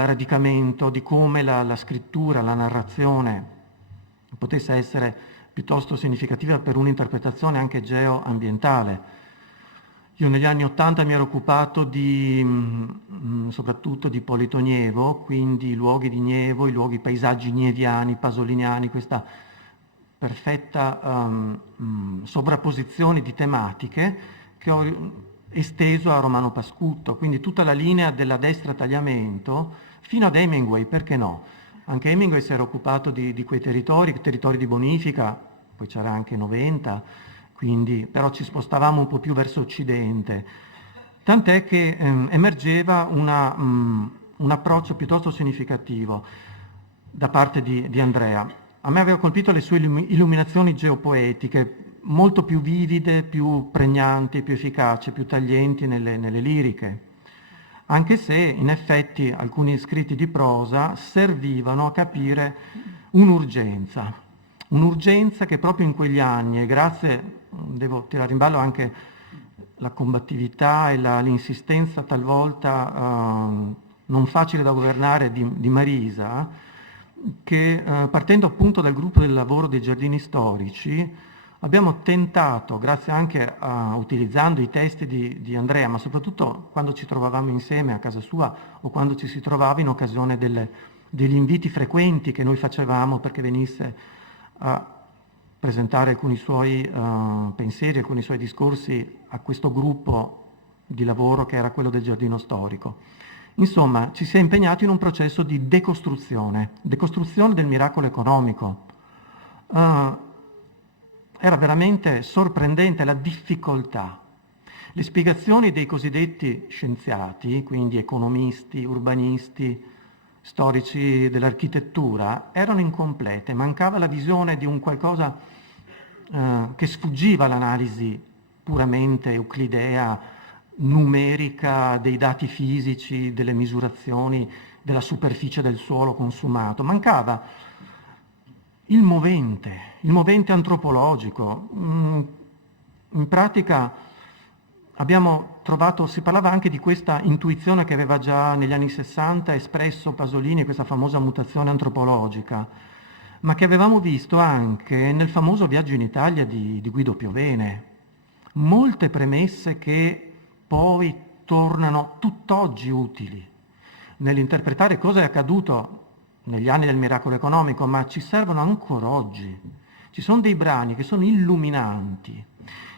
radicamento, di come la scrittura, la narrazione potesse essere piuttosto significativa per un'interpretazione anche geoambientale. Io negli anni '80 mi ero occupato soprattutto di Polito Nievo, quindi i luoghi di Nievo, i luoghi, paesaggi nieviani, pasoliniani, questa perfetta sovrapposizione di tematiche che ho esteso a Romano Pascutto, quindi tutta la linea della destra tagliamento fino ad Hemingway, perché no? Anche Hemingway si era occupato di quei territori di bonifica, poi c'era anche 90, quindi però ci spostavamo un po' più verso occidente, tant'è che emergeva un approccio piuttosto significativo da parte di Andrea. A me aveva colpito le sue illuminazioni geopoetiche, molto più vivide, più pregnanti, più efficaci, più taglienti nelle liriche, anche se in effetti alcuni scritti di prosa servivano a capire un'urgenza che proprio in quegli anni, e grazie, devo tirare in ballo anche la combattività e l'insistenza talvolta non facile da governare di Marisa, che partendo appunto dal gruppo del lavoro dei giardini storici abbiamo tentato, grazie anche utilizzando i testi di Andrea, ma soprattutto quando ci trovavamo insieme a casa sua o quando ci si trovava in occasione degli inviti frequenti che noi facevamo perché venisse a presentare alcuni suoi pensieri, alcuni suoi discorsi a questo gruppo di lavoro che era quello del giardino storico. Insomma, ci si è impegnati in un processo di decostruzione del miracolo economico. Era veramente sorprendente la difficoltà. Le spiegazioni dei cosiddetti scienziati, quindi economisti, urbanisti, storici dell'architettura, erano incomplete, mancava la visione di un qualcosa che sfuggiva all'analisi puramente euclidea, numerica dei dati fisici, delle misurazioni della superficie del suolo consumato. Mancava il movente antropologico. In pratica abbiamo trovato, si parlava anche di questa intuizione che aveva già negli anni 60 espresso Pasolini, questa famosa mutazione antropologica, ma che avevamo visto anche nel famoso Viaggio in Italia di Guido Piovene. Molte premesse che poi tornano tutt'oggi utili nell'interpretare cosa è accaduto negli anni del miracolo economico, ma ci servono ancora oggi. Ci sono dei brani che sono illuminanti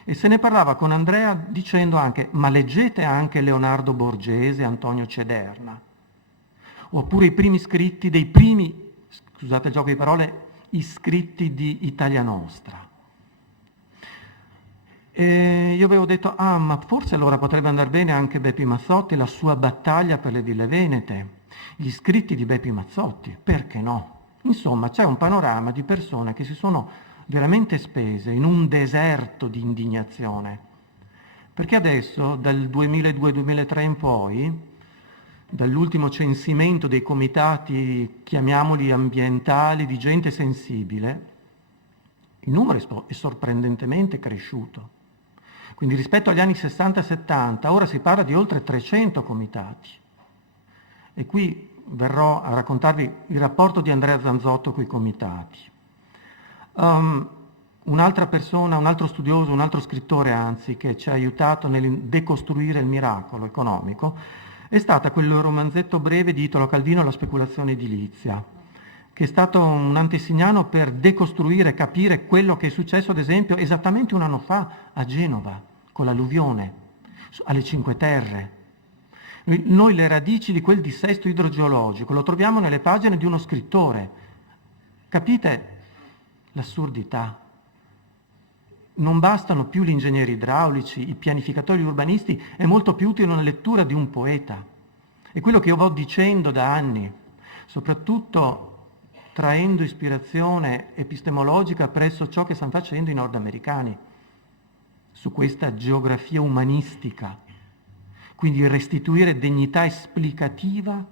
e se ne parlava con Andrea dicendo anche: ma leggete anche Leonardo Borgese, Antonio Cederna. oppure i primi scritti dei primi, scusate il gioco di parole, iscritti di Italia Nostra. E io avevo detto, ma forse allora potrebbe andare bene anche Beppi Mazzotti, la sua battaglia per le ville venete, gli scritti di Beppi Mazzotti, perché no? Insomma, c'è un panorama di persone che si sono veramente spese in un deserto di indignazione, perché adesso, dal 2002-2003 in poi, dall'ultimo censimento dei comitati, chiamiamoli ambientali, di gente sensibile, il numero è sorprendentemente cresciuto. Quindi rispetto agli anni 60-70, ora si parla di oltre 300 comitati. E qui verrò a raccontarvi il rapporto di Andrea Zanzotto con i comitati. Un'altra persona, un altro studioso, un altro scrittore anzi, che ci ha aiutato nel decostruire il miracolo economico, è stata quel romanzetto breve di Italo Calvino, La speculazione edilizia, che è stato un antesignano per decostruire, capire quello che è successo, ad esempio, esattamente un anno fa a Genova, con l'alluvione, alle Cinque Terre. Noi le radici di quel dissesto idrogeologico lo troviamo nelle pagine di uno scrittore. Capite l'assurdità? Non bastano più gli ingegneri idraulici, i pianificatori urbanisti, è molto più utile una lettura di un poeta. È quello che io vo dicendo da anni, soprattutto traendo ispirazione epistemologica presso ciò che stanno facendo i nordamericani, su questa geografia umanistica, quindi restituire dignità esplicativa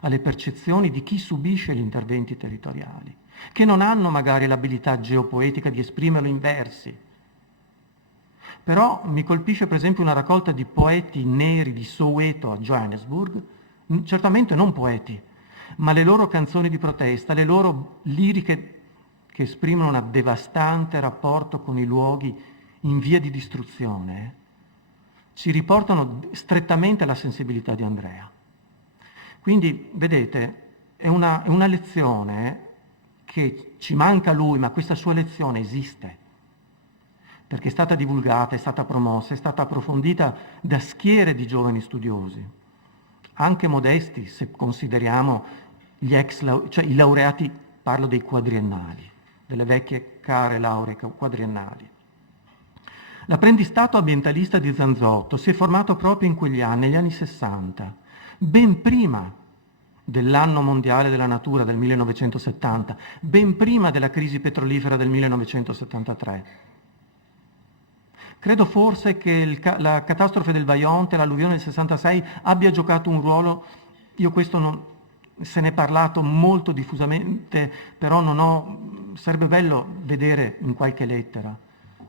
alle percezioni di chi subisce gli interventi territoriali, che non hanno magari l'abilità geopoetica di esprimerlo in versi. Però mi colpisce per esempio una raccolta di poeti neri di Soweto a Johannesburg, certamente non poeti, ma le loro canzoni di protesta, le loro liriche che esprimono un devastante rapporto con i luoghi in via di distruzione, ci riportano strettamente alla sensibilità di Andrea. Quindi, vedete, è una lezione che ci manca lui, ma questa sua lezione esiste, perché è stata divulgata, è stata promossa, è stata approfondita da schiere di giovani studiosi, anche modesti, se consideriamo cioè i laureati, parlo dei quadriennali, delle vecchie care lauree quadriennali. L'apprendistato ambientalista di Zanzotto si è formato proprio in quegli anni, negli anni 60, ben prima dell'anno mondiale della natura del 1970, ben prima della crisi petrolifera del 1973. Credo forse che la catastrofe del Vajont, l'alluvione del 66, abbia giocato un ruolo, io questo non, se ne è parlato molto diffusamente, però sarebbe bello vedere in qualche lettera,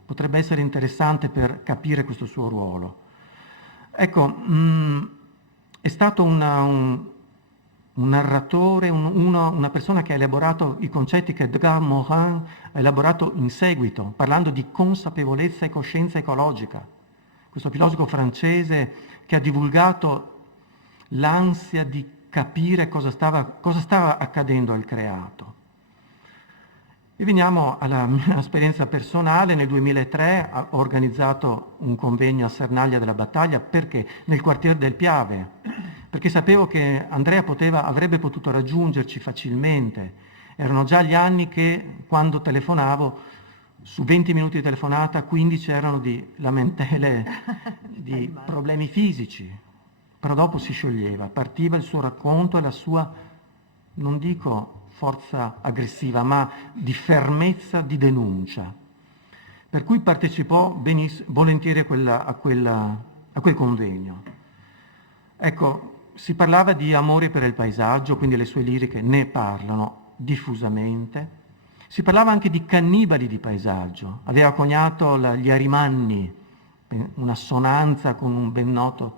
potrebbe essere interessante per capire questo suo ruolo. Ecco, è stato un narratore, una persona che ha elaborato i concetti che Edgar Morin ha elaborato in seguito, parlando di consapevolezza e coscienza ecologica. Questo filosofo francese che ha divulgato l'ansia di capire cosa stava accadendo al creato. E veniamo alla mia esperienza personale. Nel 2003 ho organizzato un convegno a Sernaglia della Battaglia, perché nel quartiere del Piave, perché sapevo che Andrea avrebbe potuto raggiungerci facilmente. Erano già gli anni che quando telefonavo, su 20 minuti di telefonata, 15 erano di lamentele, di problemi fisici, però dopo si scioglieva, partiva il suo racconto e la sua, non dico forza aggressiva, ma di fermezza di denuncia. Per cui partecipò volentieri a quel convegno. Ecco, si parlava di amore per il paesaggio, quindi le sue liriche ne parlano diffusamente. Si parlava anche di cannibali di paesaggio. Aveva coniato gli Arimanni, un'assonanza con un ben noto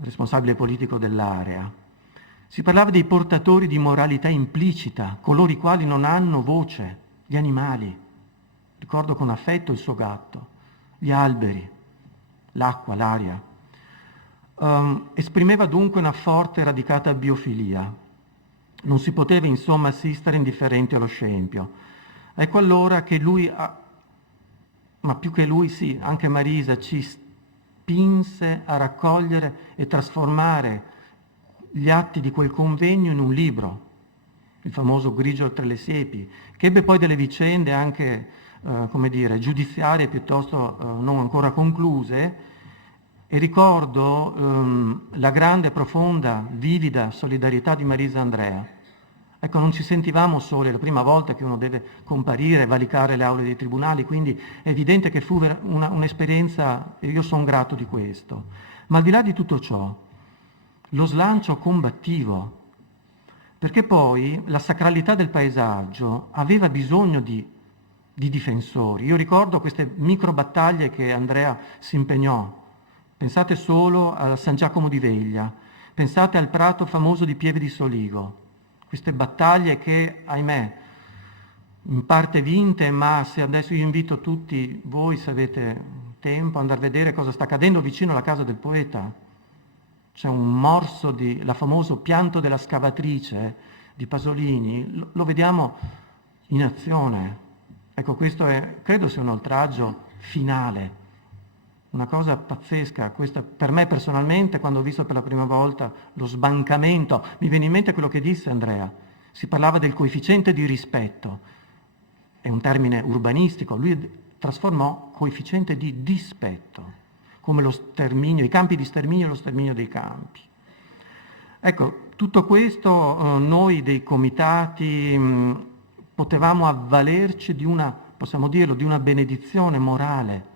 responsabile politico dell'area. Si parlava dei portatori di moralità implicita, coloro i quali non hanno voce, gli animali. Ricordo con affetto il suo gatto, gli alberi, l'acqua, l'aria. Esprimeva dunque una forte e radicata biofilia. Non si poteva insomma assistere indifferenti allo scempio. Ecco allora che lui, ma più che lui sì, anche Marisa ci spinse a raccogliere e trasformare gli atti di quel convegno in un libro, il famoso Grigio oltre le siepi, che ebbe poi delle vicende anche, come dire, giudiziarie piuttosto non ancora concluse, e ricordo la grande, profonda, vivida solidarietà di Marisa Andrea. Ecco, non ci sentivamo soli, è la prima volta che uno deve comparire, valicare le aule dei tribunali, quindi è evidente che fu un'esperienza, e io sono grato di questo. Ma al di là di tutto ciò, lo slancio combattivo, perché poi la sacralità del paesaggio aveva bisogno di difensori. Io ricordo queste micro battaglie che Andrea si impegnò. Pensate solo a San Giacomo di Veglia, pensate al prato famoso di Pieve di Soligo, queste battaglie che, ahimè, in parte vinte, ma se adesso io invito tutti voi, se avete tempo, ad andare a vedere cosa sta accadendo vicino alla casa del poeta. C'è un morso la famoso pianto della scavatrice di Pasolini, lo vediamo in azione. Ecco, questo credo sia un oltraggio finale, una cosa pazzesca. Questa, per me personalmente, quando ho visto per la prima volta lo sbancamento, mi viene in mente quello che disse Andrea, si parlava del coefficiente di rispetto, è un termine urbanistico, lui trasformò coefficiente di dispetto, come lo sterminio, i campi di sterminio e lo sterminio dei campi. Ecco, tutto questo noi dei comitati potevamo avvalerci di una, possiamo dirlo, di una benedizione morale,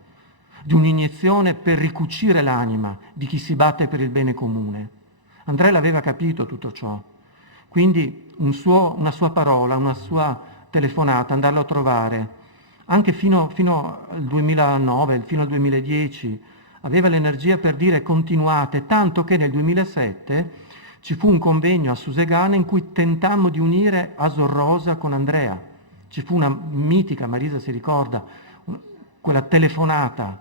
di un'iniezione per ricucire l'anima di chi si batte per il bene comune. Andrea l'aveva capito tutto ciò, quindi una sua parola, una sua telefonata, andarlo a trovare, anche fino al 2009, fino al 2010, aveva l'energia per dire continuate, tanto che nel 2007 ci fu un convegno a Susegana in cui tentammo di unire Asor Rosa con Andrea. Ci fu una mitica, Marisa si ricorda, quella telefonata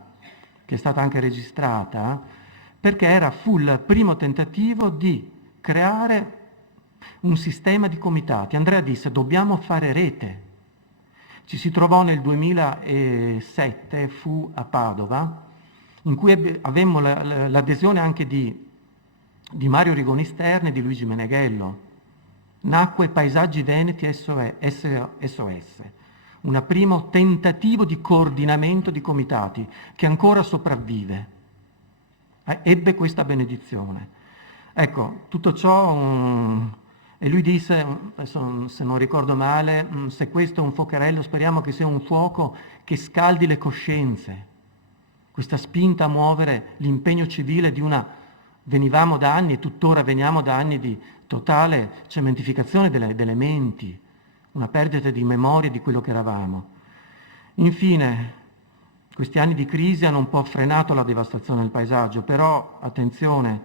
che è stata anche registrata, perché fu il primo tentativo di creare un sistema di comitati. Andrea disse dobbiamo fare rete. Ci si trovò nel 2007, fu a Padova, in cui avemmo l'adesione anche di Mario Rigoni Stern e di Luigi Meneghello. Nacque Paesaggi Veneti SOS, un primo tentativo di coordinamento di comitati che ancora sopravvive. Ebbe questa benedizione. Ecco, tutto ciò, e lui disse, adesso, se non ricordo male, se questo è un fuocherello, speriamo che sia un fuoco che scaldi le coscienze, questa spinta a muovere l'impegno civile venivamo da anni e tuttora veniamo da anni di totale cementificazione delle menti, una perdita di memoria di quello che eravamo. Infine, questi anni di crisi hanno un po' frenato la devastazione del paesaggio, però, attenzione,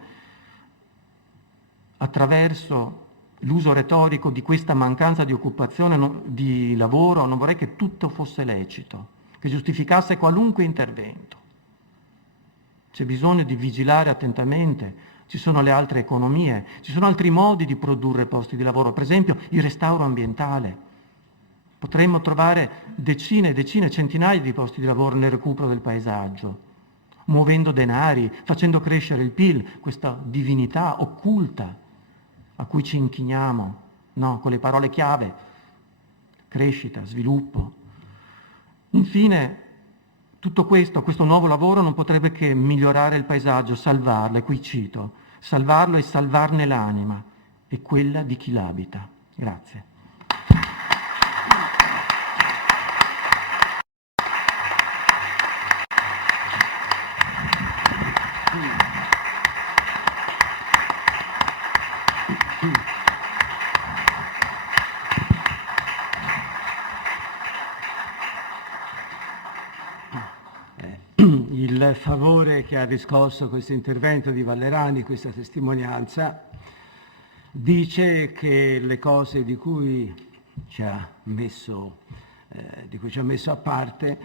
attraverso l'uso retorico di questa mancanza di occupazione, di lavoro, non vorrei che tutto fosse lecito, che giustificasse qualunque intervento. C'è bisogno di vigilare attentamente, ci sono le altre economie, ci sono altri modi di produrre posti di lavoro, per esempio il restauro ambientale. Potremmo trovare decine e decine, centinaia di posti di lavoro nel recupero del paesaggio, muovendo denari, facendo crescere il PIL, questa divinità occulta a cui ci inchiniamo, no? Con le parole chiave, crescita, sviluppo. Infine, tutto questo nuovo lavoro non potrebbe che migliorare il paesaggio, salvarlo, e qui cito, salvarlo e salvarne l'anima e quella di chi l'abita. Grazie. Il favore che ha riscosso questo intervento di Vallerani, questa testimonianza, dice che le cose di cui ci ha messo a parte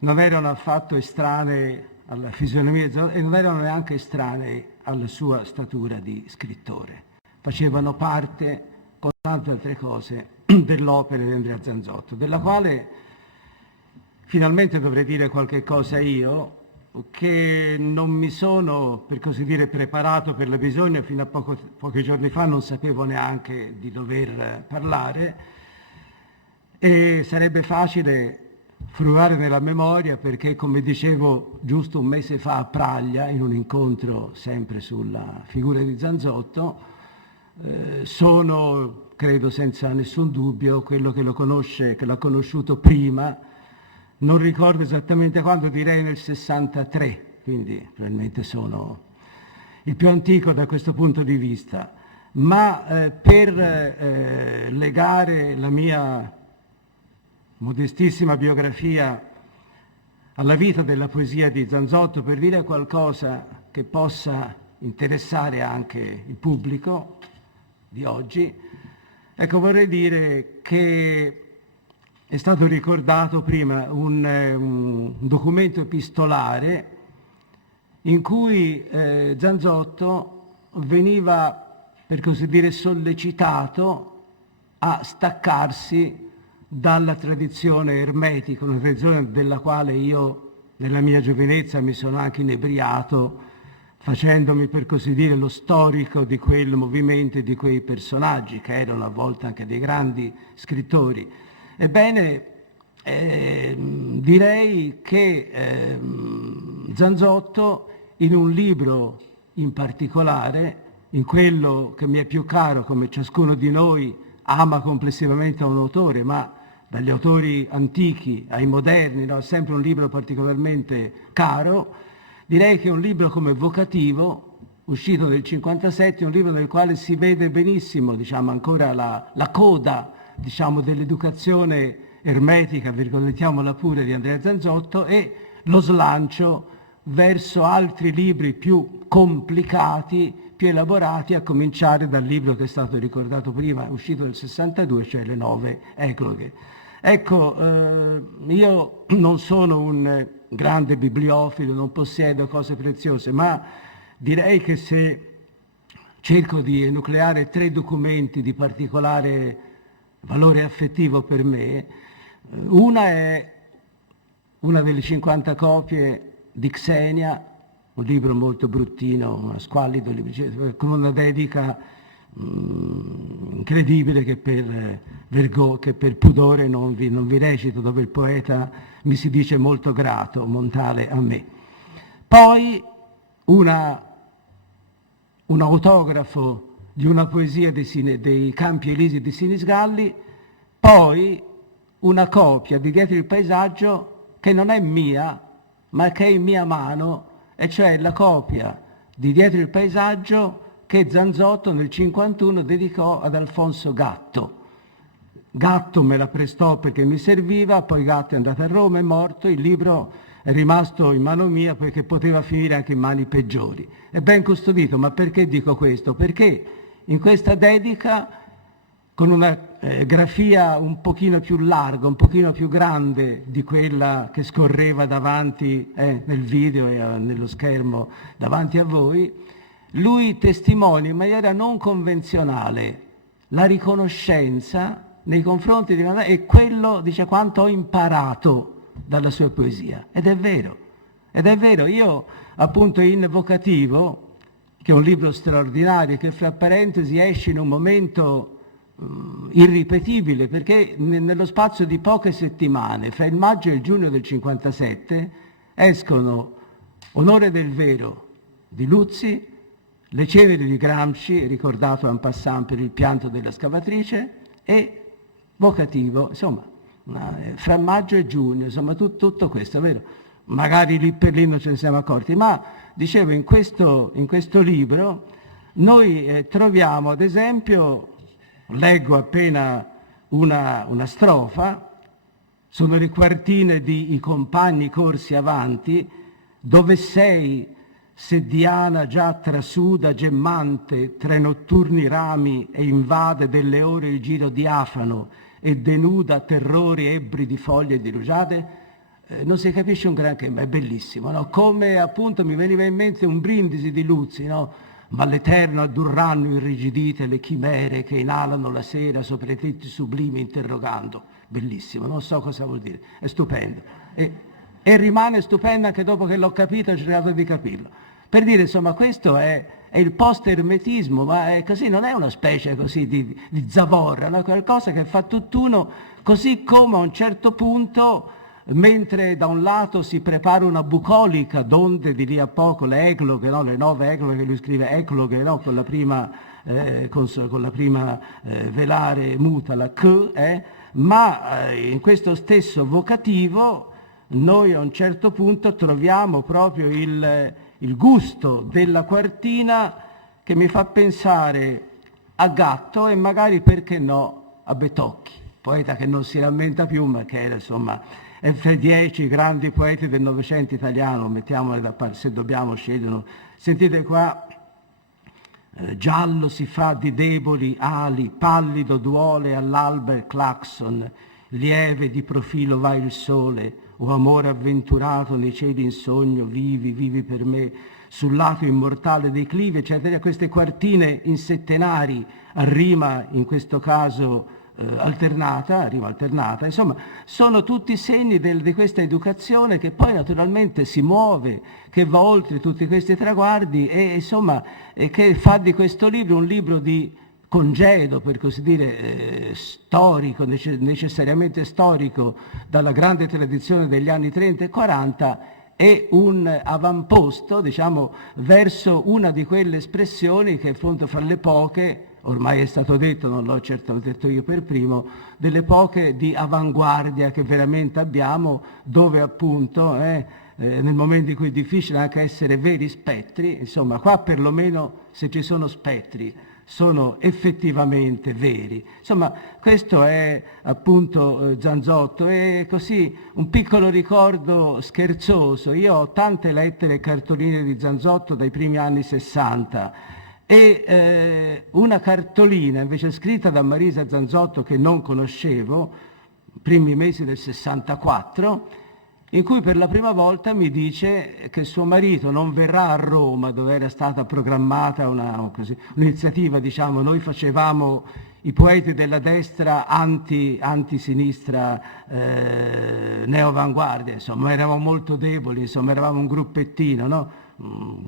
non erano affatto estranee alla fisionomia e non erano neanche estranei alla sua statura di scrittore. Facevano parte, con tante altre cose, dell'opera di Andrea Zanzotto, della quale finalmente dovrei dire qualche cosa io, che non mi sono, per così dire, preparato per la bisogna. Fino a pochi giorni fa non sapevo neanche di dover parlare, e sarebbe facile frugare nella memoria, perché, come dicevo giusto un mese fa a Praglia, in un incontro sempre sulla figura di Zanzotto, sono, credo senza nessun dubbio, quello che lo conosce, che l'ha conosciuto prima. Non ricordo esattamente quando, direi nel 63, quindi probabilmente sono il più antico da questo punto di vista. Ma per legare la mia modestissima biografia alla vita della poesia di Zanzotto, per dire qualcosa che possa interessare anche il pubblico di oggi, ecco, vorrei dire che è stato ricordato prima un documento epistolare in cui Zanzotto veniva, per così dire, sollecitato a staccarsi dalla tradizione ermetica, una tradizione della quale io nella mia giovinezza mi sono anche inebriato, facendomi, per così dire, lo storico di quel movimento e di quei personaggi che erano a volte anche dei grandi scrittori. Ebbene, direi che Zanzotto, in un libro in particolare, in quello che mi è più caro, come ciascuno di noi ama complessivamente un autore, ma dagli autori antichi ai moderni, no? È sempre un libro particolarmente caro. Direi che è un libro come Vocativo, uscito nel 1957, un libro nel quale si vede benissimo, diciamo, ancora la coda, diciamo, dell'educazione ermetica, virgolettiamola pure, di Andrea Zanzotto, e lo slancio verso altri libri più complicati, più elaborati, a cominciare dal libro che è stato ricordato prima, uscito nel 62, cioè Le 9 Ecloghe. Ecco, io non sono un grande bibliofilo, non possiedo cose preziose, ma direi che se cerco di enucleare 3 documenti di particolare valore affettivo per me, una è una delle 50 copie di Xenia, un libro molto bruttino, uno squallido libro, con una dedica incredibile che per pudore non vi recito, dove il poeta mi si dice molto grato, Montale a me. Poi un autografo di una poesia dei Campi Elisi di Sinisgalli, poi una copia di Dietro il paesaggio che non è mia, ma che è in mia mano, e cioè la copia di Dietro il paesaggio che Zanzotto nel 1951 dedicò ad Alfonso Gatto. Gatto me la prestò perché mi serviva, poi Gatto è andato a Roma, è morto, il libro è rimasto in mano mia perché poteva finire anche in mani peggiori. È ben custodito, ma perché dico questo? Perché in questa dedica, con una grafia un pochino più larga, un pochino più grande di quella che scorreva davanti nel video e nello schermo davanti a voi, lui testimonia in maniera non convenzionale la riconoscenza nei confronti di una, e quello, dice, quanto ho imparato dalla sua poesia. Ed è vero, io appunto in Vocativo, che è un libro straordinario, che fra parentesi esce in un momento irripetibile, perché nello spazio di poche settimane, fra il maggio e il giugno del 57, escono Onore del vero di Luzzi, Le ceneri di Gramsci, ricordato en passant per Il pianto della scavatrice, e Vocativo, insomma, fra maggio e giugno, insomma, tutto questo, vero? Magari lì per lì non ce ne siamo accorti, ma dicevo, in questo libro noi troviamo, ad esempio, leggo appena una strofa, sono le quartine di I compagni corsi avanti, dove sei, se Diana già trasuda gemmante tra i notturni rami e invade delle ore il giro diafano e denuda terrori ebbri di foglie e di rugiade, non si capisce un granché, ma è bellissimo, no? Come appunto mi veniva in mente un brindisi di Luzzi, no? Ma l'Eterno addurranno irrigidite le chimere che inalano la sera sopra i tetti sublimi interrogando. Bellissimo, non so cosa vuol dire, è stupendo. e rimane stupenda anche dopo che l'ho capito e ho cercato di capirlo. Per dire, insomma, questo è il post-ermetismo, ma è così, non è una specie così di zavorra, no? Qualcosa che fa tutt'uno, così come a un certo punto, mentre da un lato si prepara una bucolica, donde di lì a poco le egloghe, no? Le 9 egloghe, lui scrive egloghe, no? Con la prima velare muta, la K, ma in questo stesso vocativo noi a un certo punto troviamo proprio il gusto della quartina che mi fa pensare a Gatto e magari, perché no, a Betocchi, poeta che non si rammenta più, ma che era, insomma, è fra i 10 grandi poeti del Novecento italiano, mettiamoli da parte, se dobbiamo scegliere. Sentite qua, giallo si fa di deboli ali, pallido duole all'alba il clacson, lieve di profilo va il sole, o amore avventurato nei cieli in sogno, vivi, vivi per me, sul lato immortale dei clivi, eccetera. Queste quartine in settenari, a rima in questo caso alternata, rima alternata, insomma, sono tutti segni di questa educazione che poi naturalmente si muove, che va oltre tutti questi traguardi e insomma che fa di questo libro un libro di congedo, per così dire, storico, necessariamente storico, dalla grande tradizione degli anni 30 e 40, e un avamposto, diciamo, verso una di quelle espressioni che appunto fra le poche, ormai è stato detto, non l'ho certo detto io per primo, delle poche di avanguardia che veramente abbiamo, dove appunto nel momento in cui è difficile anche essere veri spettri, insomma qua perlomeno se ci sono spettri sono effettivamente veri. Insomma, questo è appunto Zanzotto, e così un piccolo ricordo scherzoso. Io ho tante lettere e cartoline di Zanzotto dai primi anni 60 e una cartolina invece scritta da Marisa Zanzotto che non conoscevo, primi mesi del 64, in cui per la prima volta mi dice che suo marito non verrà a Roma, dove era stata programmata un'iniziativa, diciamo, noi facevamo i poeti della destra anti-sinistra, neoavanguardia, insomma, eravamo molto deboli, insomma, eravamo un gruppettino, no?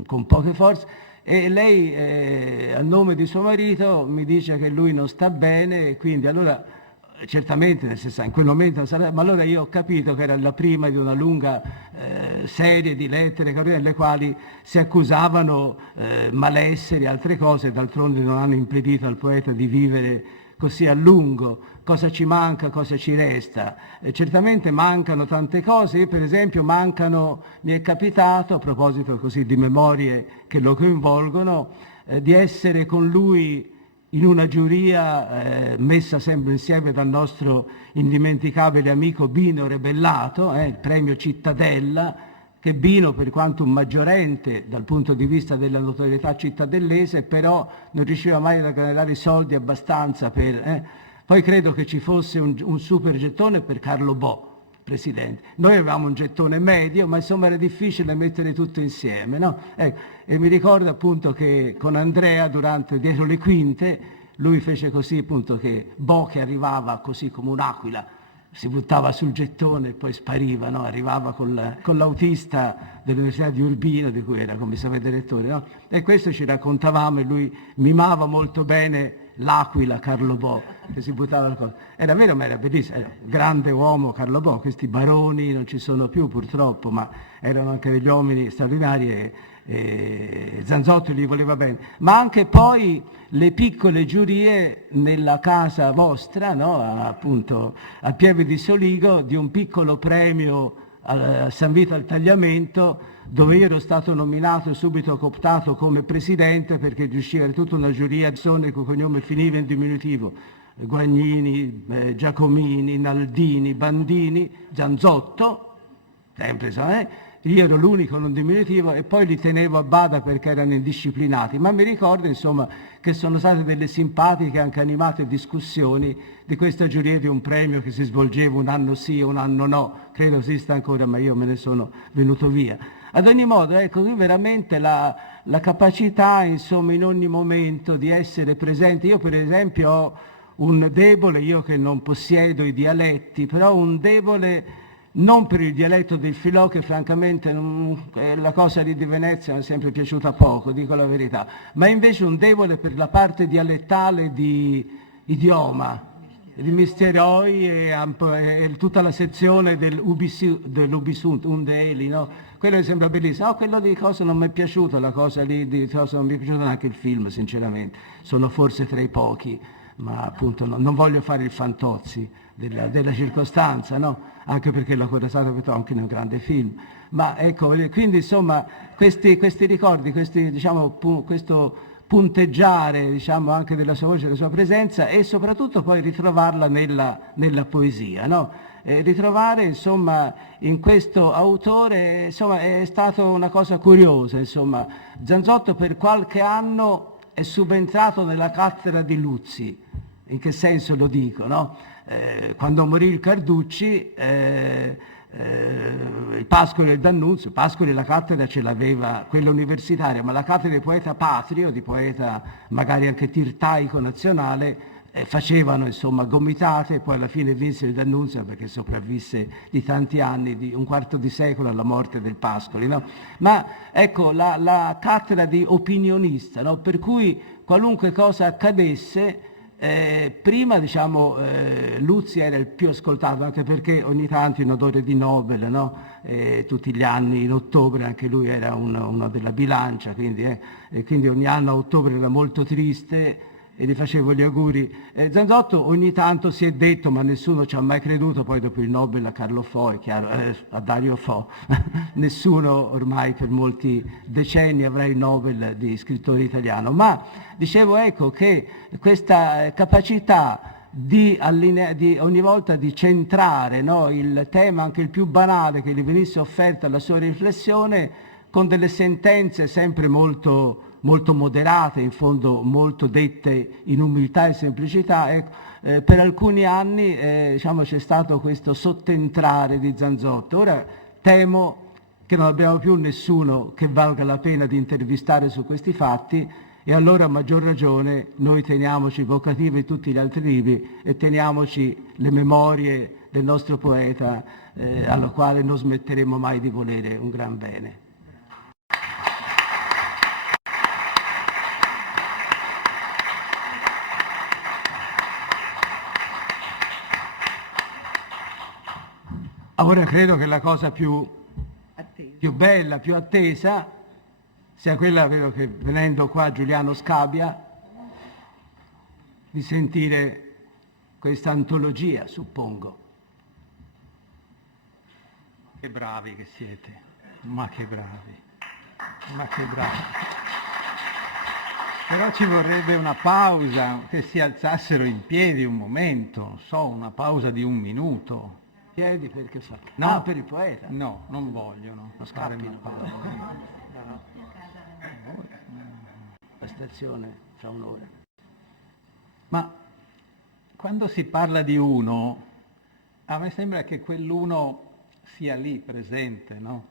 Con poche forze, e lei, a nome di suo marito, mi dice che lui non sta bene, e quindi allora certamente in quel momento, ma allora io ho capito che era la prima di una lunga serie di lettere nelle quali si accusavano malesseri e altre cose, d'altronde non hanno impedito al poeta di vivere così a lungo. Cosa ci manca, cosa ci resta? Certamente mancano tante cose. Io per esempio mi è capitato, a proposito così di memorie che lo coinvolgono, di essere con lui in una giuria messa sempre insieme dal nostro indimenticabile amico Bino Rebellato, il premio Cittadella, che Bino, per quanto un maggiorente dal punto di vista della notorietà cittadellese, però non riusciva mai a generare soldi abbastanza per... Poi credo che ci fosse un super gettone per Carlo Bo, presidente. Noi avevamo un gettone medio, ma insomma era difficile mettere tutto insieme, no? E mi ricordo appunto che con Andrea, dietro le quinte, lui fece così appunto che Bo, che arrivava così come un'aquila, si buttava sul gettone e poi spariva, no? Arrivava con l'autista dell'Università di Urbino, di cui era commissario direttore, no? E questo ci raccontavamo, e lui mimava molto bene l'aquila Carlo Bo, che si buttava la cosa. Era vero, ma era bellissimo, era un grande uomo Carlo Bo. Questi baroni non ci sono più purtroppo, ma erano anche degli uomini straordinari, e Zanzotto gli voleva bene. Ma anche poi le piccole giurie nella casa vostra, no? Appunto a Pieve di Soligo, di un piccolo premio a San Vito al Tagliamento, dove io ero stato nominato e subito cooptato come presidente, perché riusciva tutta una giuria di persone il cui cognome finiva in diminutivo: Guagnini, Giacomini, Naldini, Bandini, Zanzotto, sempre, io ero l'unico non diminutivo, e poi li tenevo a bada perché erano indisciplinati. Ma mi ricordo insomma che sono state delle simpatiche, anche animate discussioni di questa giuria di un premio che si svolgeva un anno sì e un anno no, credo esista ancora, ma io me ne sono venuto via. Ad ogni modo, ecco, qui veramente la capacità, insomma, in ogni momento di essere presente. Io per esempio ho un debole, io che non possiedo i dialetti, però un debole non per il dialetto del Filò, che francamente la cosa lì di Venezia mi è sempre piaciuta poco, dico la verità, ma invece un debole per la parte dialettale di idioma, di Misteroi e tutta la sezione dell'Ubisunt, Undeli, no? Quello mi sembra bellissimo. No, quello di cosa non mi è piaciuto, la cosa lì di cosa non mi è piaciuto neanche il film, sinceramente. Sono forse tra i pochi, ma appunto non voglio fare il Fantozzi della circostanza, no? Anche perché l'ho corasato anche in un grande film. Ma ecco, quindi insomma, questi ricordi, questo punteggiare, diciamo, anche della sua voce, della sua presenza, e soprattutto poi ritrovarla nella poesia, no? Ritrovare, insomma, in questo autore, insomma, è stata una cosa curiosa, insomma. Zanzotto per qualche anno è subentrato nella cattedra di Luzzi. In che senso lo dico, no? Quando morì il Carducci, il Pascoli e il D'Annunzio, Pascoli la cattedra ce l'aveva, quella universitaria, ma la cattedra di poeta patrio, di poeta magari anche tirtaico nazionale, facevano insomma gomitate, e poi alla fine vinse il D'Annunzio perché sopravvisse di tanti anni, di un quarto di secolo alla morte del Pascoli, no? Ma ecco, la cattedra di opinionista, no? Per cui qualunque cosa accadesse, prima diciamo Luzzi era il più ascoltato, anche perché ogni tanto in odore di Nobel, no? Tutti gli anni in ottobre anche lui era uno della bilancia, e quindi ogni anno a ottobre era molto triste e gli facevo gli auguri. Zanzotto ogni tanto si è detto, ma nessuno ci ha mai creduto, poi dopo il Nobel a Carlo Fo, è chiaro, a Dario Fo, nessuno ormai per molti decenni avrà il Nobel di scrittore italiano, ma dicevo ecco che questa capacità di ogni volta di centrare, no, il tema anche il più banale che gli venisse offerto alla sua riflessione con delle sentenze sempre molto moderate, in fondo molto dette in umiltà e semplicità, per alcuni anni diciamo, c'è stato questo sottentrare di Zanzotto. Ora temo che non abbiamo più nessuno che valga la pena di intervistare su questi fatti, e allora a maggior ragione noi teniamoci Vocativo e tutti gli altri libri, e teniamoci le memorie del nostro poeta, alla quale non smetteremo mai di volere un gran bene. Ora credo che la cosa più bella, più attesa, sia quella, vedo che venendo qua Giuliano Scabbia, di sentire questa antologia, suppongo. Che bravi che siete, ma che bravi, ma che bravi. Però ci vorrebbe una pausa, che si alzassero in piedi un momento, non so, una pausa di 1 minuto. Piedi perché fa? No, ah, per il poeta? No, non vogliono. Non scappino. La stazione fra un'ora. Ma quando si parla di uno, a me sembra che quell'uno sia lì presente, no?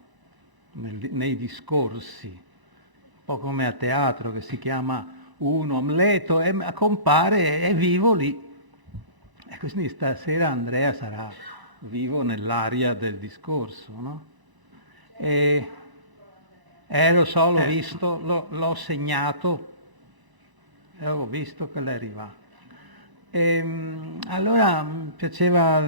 Nei discorsi, un po' come a teatro che si chiama uno, Amleto, compare, è vivo lì. E quindi stasera Andrea sarà vivo nell'aria del discorso, no? Lo so, l'ho visto, l'ho segnato, e ho visto che lei arriva. Allora mi piaceva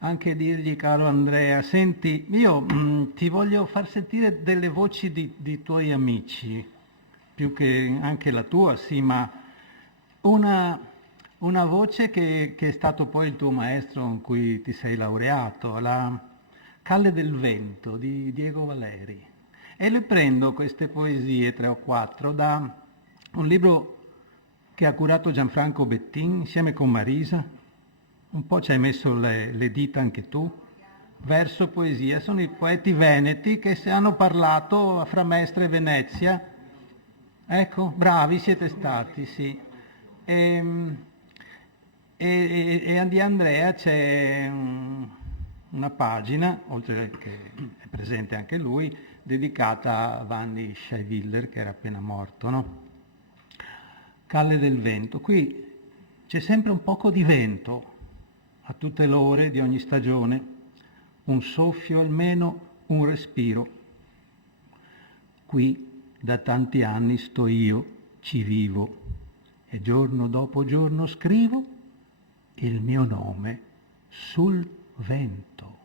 anche dirgli, caro Andrea, senti, io ti voglio far sentire delle voci di tuoi amici, più che anche la tua, sì, ma una voce che è stato poi il tuo maestro con cui ti sei laureato, la Calle del Vento di Diego Valeri. E le prendo queste poesie, 3 o 4, da un libro che ha curato Gianfranco Bettin insieme con Marisa. Un po' ci hai messo le dita anche tu. Verso, poesia, sono i poeti veneti che hanno parlato a Framestre e Venezia. Ecco, bravi siete stati, sì. E di Andrea c'è una pagina, oltre che è presente anche lui, dedicata a Vanni Scheiwiller, che era appena morto, no? Calle del Vento. Qui c'è sempre un poco di vento, a tutte le ore di ogni stagione, un soffio almeno, un respiro. Qui da tanti anni sto io, ci vivo, e giorno dopo giorno scrivo il mio nome sul vento.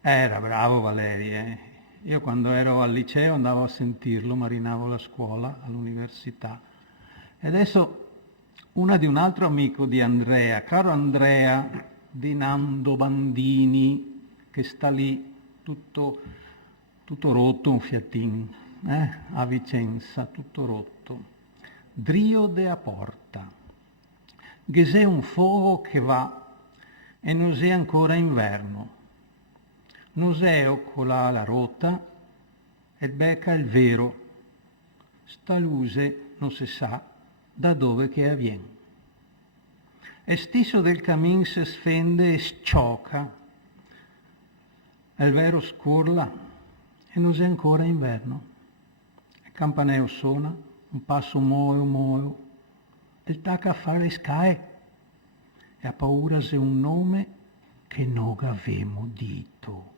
Era bravo Valeri, eh? Io quando ero al liceo andavo a sentirlo, marinavo la scuola all'università. E adesso una di un altro amico di Andrea, caro Andrea di Nando Bandini, che sta lì tutto rotto, un fiatin, a Vicenza, tutto rotto. Drio de a porta. Gesè un fuoco che va e non è ancora inverno. Noseo con la rota e becca il vero. Sta luce non si sa da dove che avviene. E stisso del camin si sfende e sciocca. Il vero scurla e non è ancora inverno. Il campaneo suona, un passo muoio, il tacca a fare le scae e ha paura se un nome che non avevamo dito.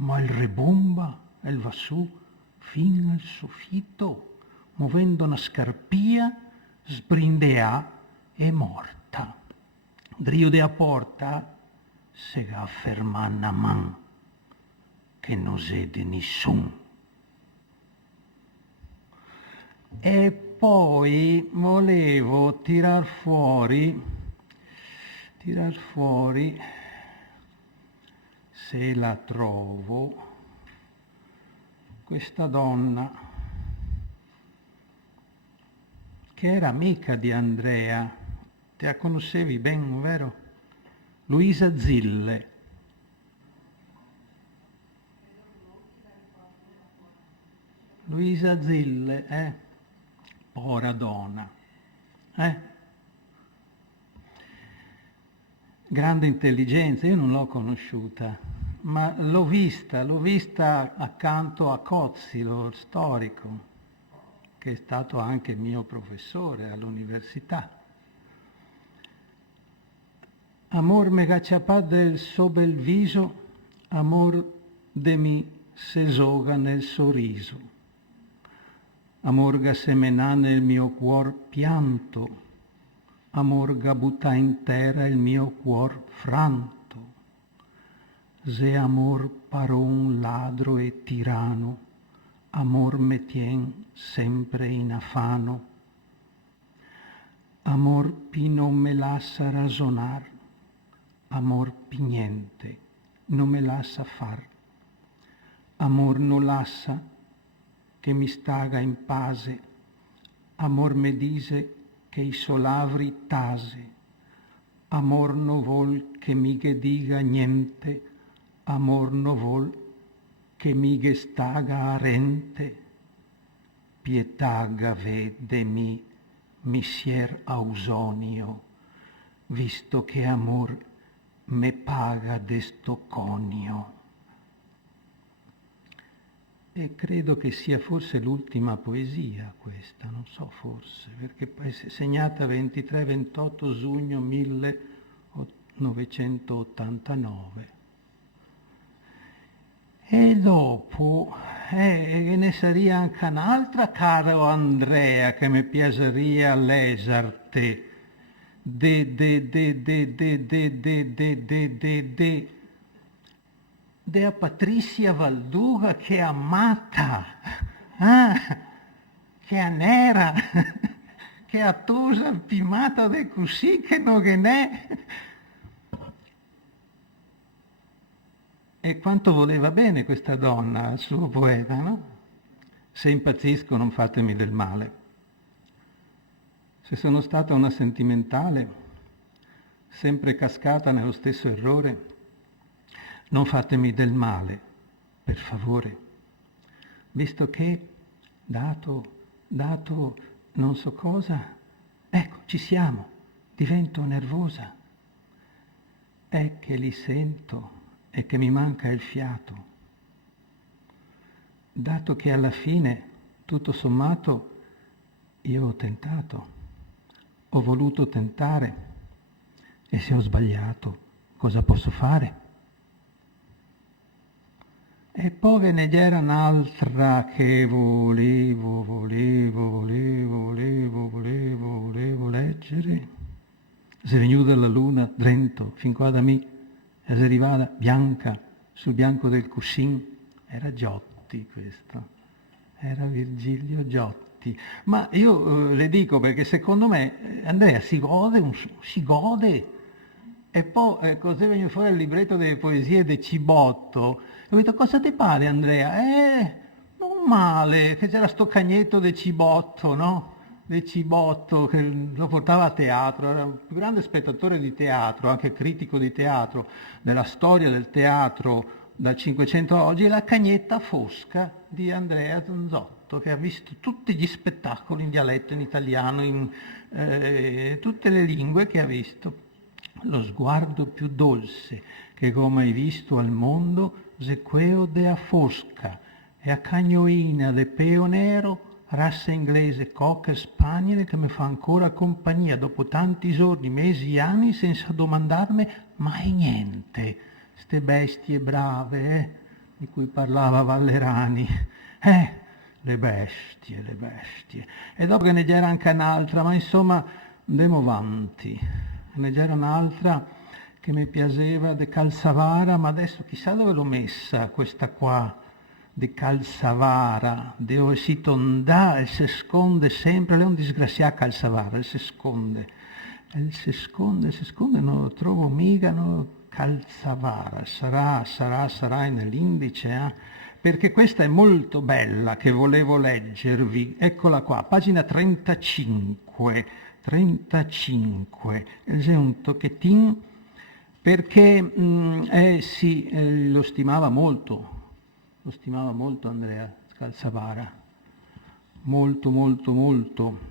Ma il rebomba e va su fin al soffitto, muovendo una scarpia, sbrindea e morta. Drio de a porta se ga fermana a man, che non è di nessun. E poi volevo tirar fuori, se la trovo, questa donna che era amica di Andrea, te la conoscevi ben, vero? Luisa Zille. Luisa Zille, povera donna, grande intelligenza, io non l'ho conosciuta, ma l'ho vista accanto a Cozzi, lo storico, che è stato anche mio professore all'università. Amor me gacciapà del so bel viso, amor de mi sesoga nel sorriso. Amor ga semenà nel mio cuor pianto, amor ga buttà in terra il mio cuor franto. Se amor parò un ladro e tirano, amor me tien sempre in afano. Amor pi non me lascia rasonar, amor pi niente non me lascia far. Amor non lascia che mi staga in pace, amor me dice che i solavri tase, amor no vol che mi che diga niente, amor no vol che mi che staga arente, pietà gave de mi missier Ausonio, visto che amor me paga desto conio. E credo che sia forse l'ultima poesia questa, non so forse, perché poi è segnata 23-28 giugno 1989. E dopo ne sarebbe anche un'altra, caro Andrea, che mi piaceria leggerti, de a Patricia Valduga che è amata, che è nera, che è attosa, pimata de così che non che ne. E quanto voleva bene questa donna al suo poeta, no? Se impazzisco non fatemi del male. Se sono stata una sentimentale, sempre cascata nello stesso errore, non fatemi del male, per favore, visto che, dato non so cosa, ecco, ci siamo, divento nervosa. È che li sento e che mi manca il fiato. Dato che alla fine, tutto sommato, io ho tentato, ho voluto tentare, e se ho sbagliato, cosa posso fare? E poi ve ne c'era un'altra che volevo leggere. Si è venuta la luna dentro, fin qua da me, e si è arrivata bianca sul bianco del cuscin. Era Giotti questo, era Virgilio Giotti. Ma io le dico perché secondo me Andrea si gode. E poi così viene fuori il libretto delle poesie di Cibotto. Ho detto, cosa ti pare Andrea? Non male, che c'era sto cagnetto di Cibotto, no? Di Cibotto, che lo portava a teatro, era il più grande spettatore di teatro, anche critico di teatro, della storia del teatro dal 500 a oggi, e la cagnetta fosca di Andrea Zanzotto, che ha visto tutti gli spettacoli in dialetto, in italiano, in tutte le lingue che ha visto. Lo sguardo più dolce che ho mai visto al mondo è quello della fosca, e a cagnoina de peo nero, razza inglese cocker spaniel, che mi fa ancora compagnia dopo tanti giorni, mesi e anni senza domandarmi mai niente. Ste bestie brave, di cui parlava Vallerani. Le bestie. E dopo che ne c'era anche un'altra, ma insomma, andiamo avanti. Ne c'era un'altra che mi piaceva, di Calzavara, ma adesso chissà dove l'ho messa questa qua, di Calzavara, dove si tonda e si sconde sempre, lei è un disgraziato Calzavara, si sconde, non lo trovo mica, no, Calzavara, sarà nell'indice, perché questa è molto bella, che volevo leggervi, eccola qua, pagina 35, c'è un tocchettino, perché lo stimava molto Andrea Calzavara, molto.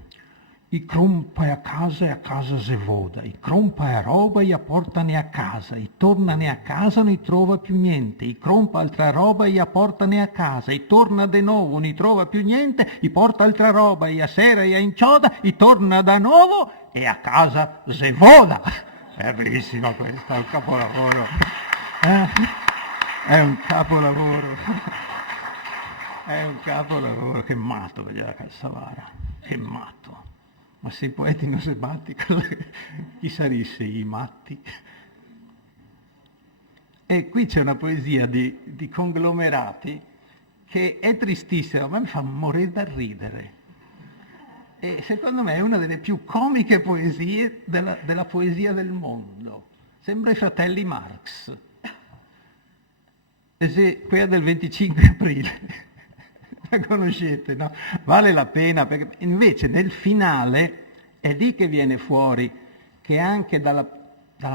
I crompa a casa se voda, i crompa a roba e portane a casa, i tornane a casa non trova più niente, i crompa altra roba e portane a casa, i torna de nuovo, non trova più niente, i porta altra roba e a sera e inchioda, i torna da nuovo e a casa se voda. È bellissimo questo, è un capolavoro. È un capolavoro, che matto vedeva Calzavara, che matto. Ma se i poeti non si batti, chi sarisse i matti? E qui c'è una poesia di conglomerati che è tristissima, ma mi fa morire da ridere. E secondo me è una delle più comiche poesie della poesia del mondo. Sembra i fratelli Marx. Quella del 25 aprile. La conoscete, no? Vale la pena, perché invece nel finale è lì che viene fuori che anche dalla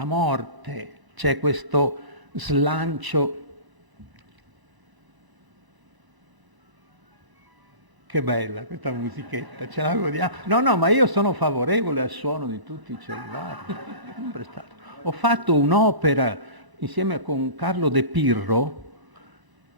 morte c'è questo slancio. Che bella questa musichetta, ce la godiamo. No, ma io sono favorevole al suono di tutti i cellulari. Ho fatto un'opera insieme con Carlo De Pirro,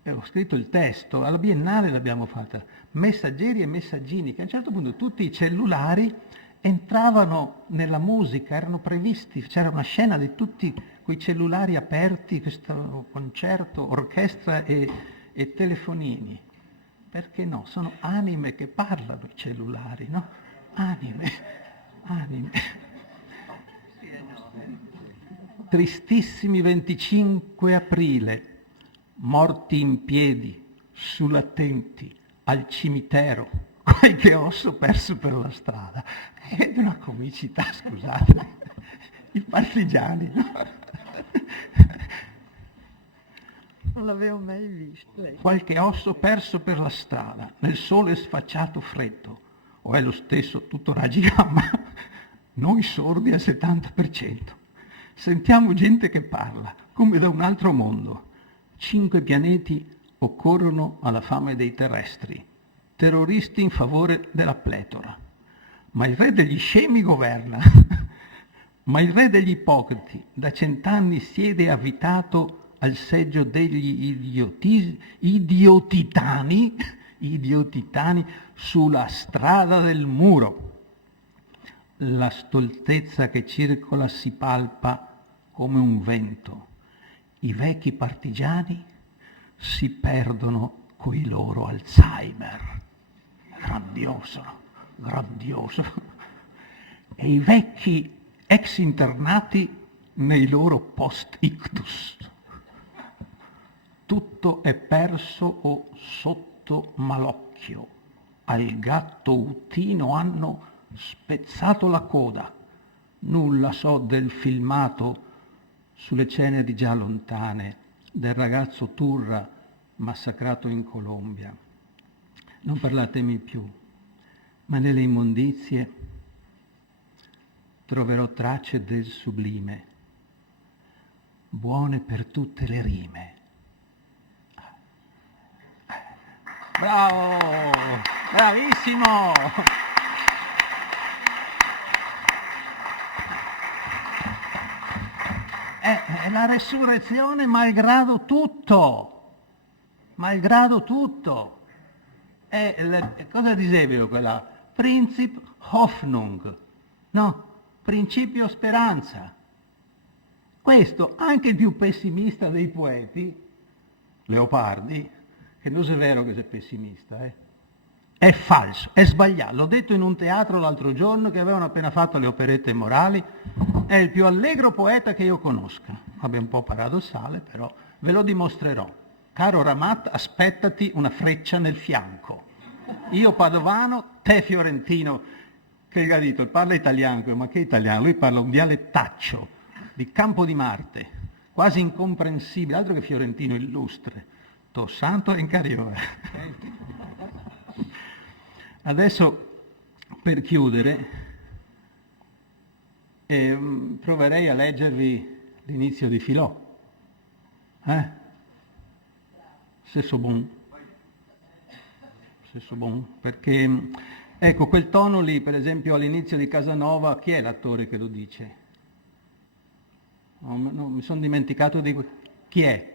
ho scritto il testo, alla Biennale l'abbiamo fatta, Messaggeri e Messaggini, che a un certo punto tutti i cellulari entravano nella musica, erano previsti, c'era una scena di tutti quei cellulari aperti, questo concerto, orchestra e telefonini. Perché no? Sono anime che parlano i cellulari, no? Anime. Tristissimi 25 aprile. Morti in piedi, sull'attenti, al cimitero, qualche osso perso per la strada. È di una comicità, scusate. I partigiani, no? Non l'avevo mai visto. Qualche osso perso per la strada, nel sole sfacciato freddo, o è lo stesso tutto raggi gamma? Noi sordi al 70%. Sentiamo gente che parla, come da un altro mondo. 5 pianeti occorrono alla fame dei terrestri, terroristi in favore della pletora. Ma il re degli scemi governa, ma il re degli ipocriti da 100 anni siede avvitato al seggio degli idiotitani sulla strada del muro. La stoltezza che circola si palpa come un vento. I vecchi partigiani si perdono coi loro Alzheimer. Grandioso, grandioso. E i vecchi ex internati nei loro post-ictus. Tutto è perso o sotto malocchio. Al gatto Utino hanno spezzato la coda. Nulla so del filmato sulle ceneri già lontane del ragazzo Turra massacrato in Colombia. Non parlatemi più, ma nelle immondizie troverò tracce del sublime, buone per tutte le rime. Bravo, bravissimo! È la resurrezione malgrado tutto, malgrado tutto. Cosa dicevo quella? Princip Hoffnung, no? Principio speranza. Questo anche il più pessimista dei poeti, Leopardi, che non è vero che sei pessimista, è falso, è sbagliato. L'ho detto in un teatro l'altro giorno che avevano appena fatto le operette morali, è il più allegro poeta che io conosca. Vabbè, un po' paradossale, però ve lo dimostrerò. Caro Ramat, aspettati una freccia nel fianco. Io padovano, te fiorentino, che ha detto, parla italiano, ma che italiano? Lui parla un dialettaccio di Campo di Marte, quasi incomprensibile, altro che fiorentino illustre. To santo in carriera. Adesso, per chiudere, proverei a leggervi l'inizio di Filò. Stesso bon, perché ecco quel tono lì, per esempio all'inizio di Casanova, chi è l'attore che lo dice? No, mi sono dimenticato di chi è?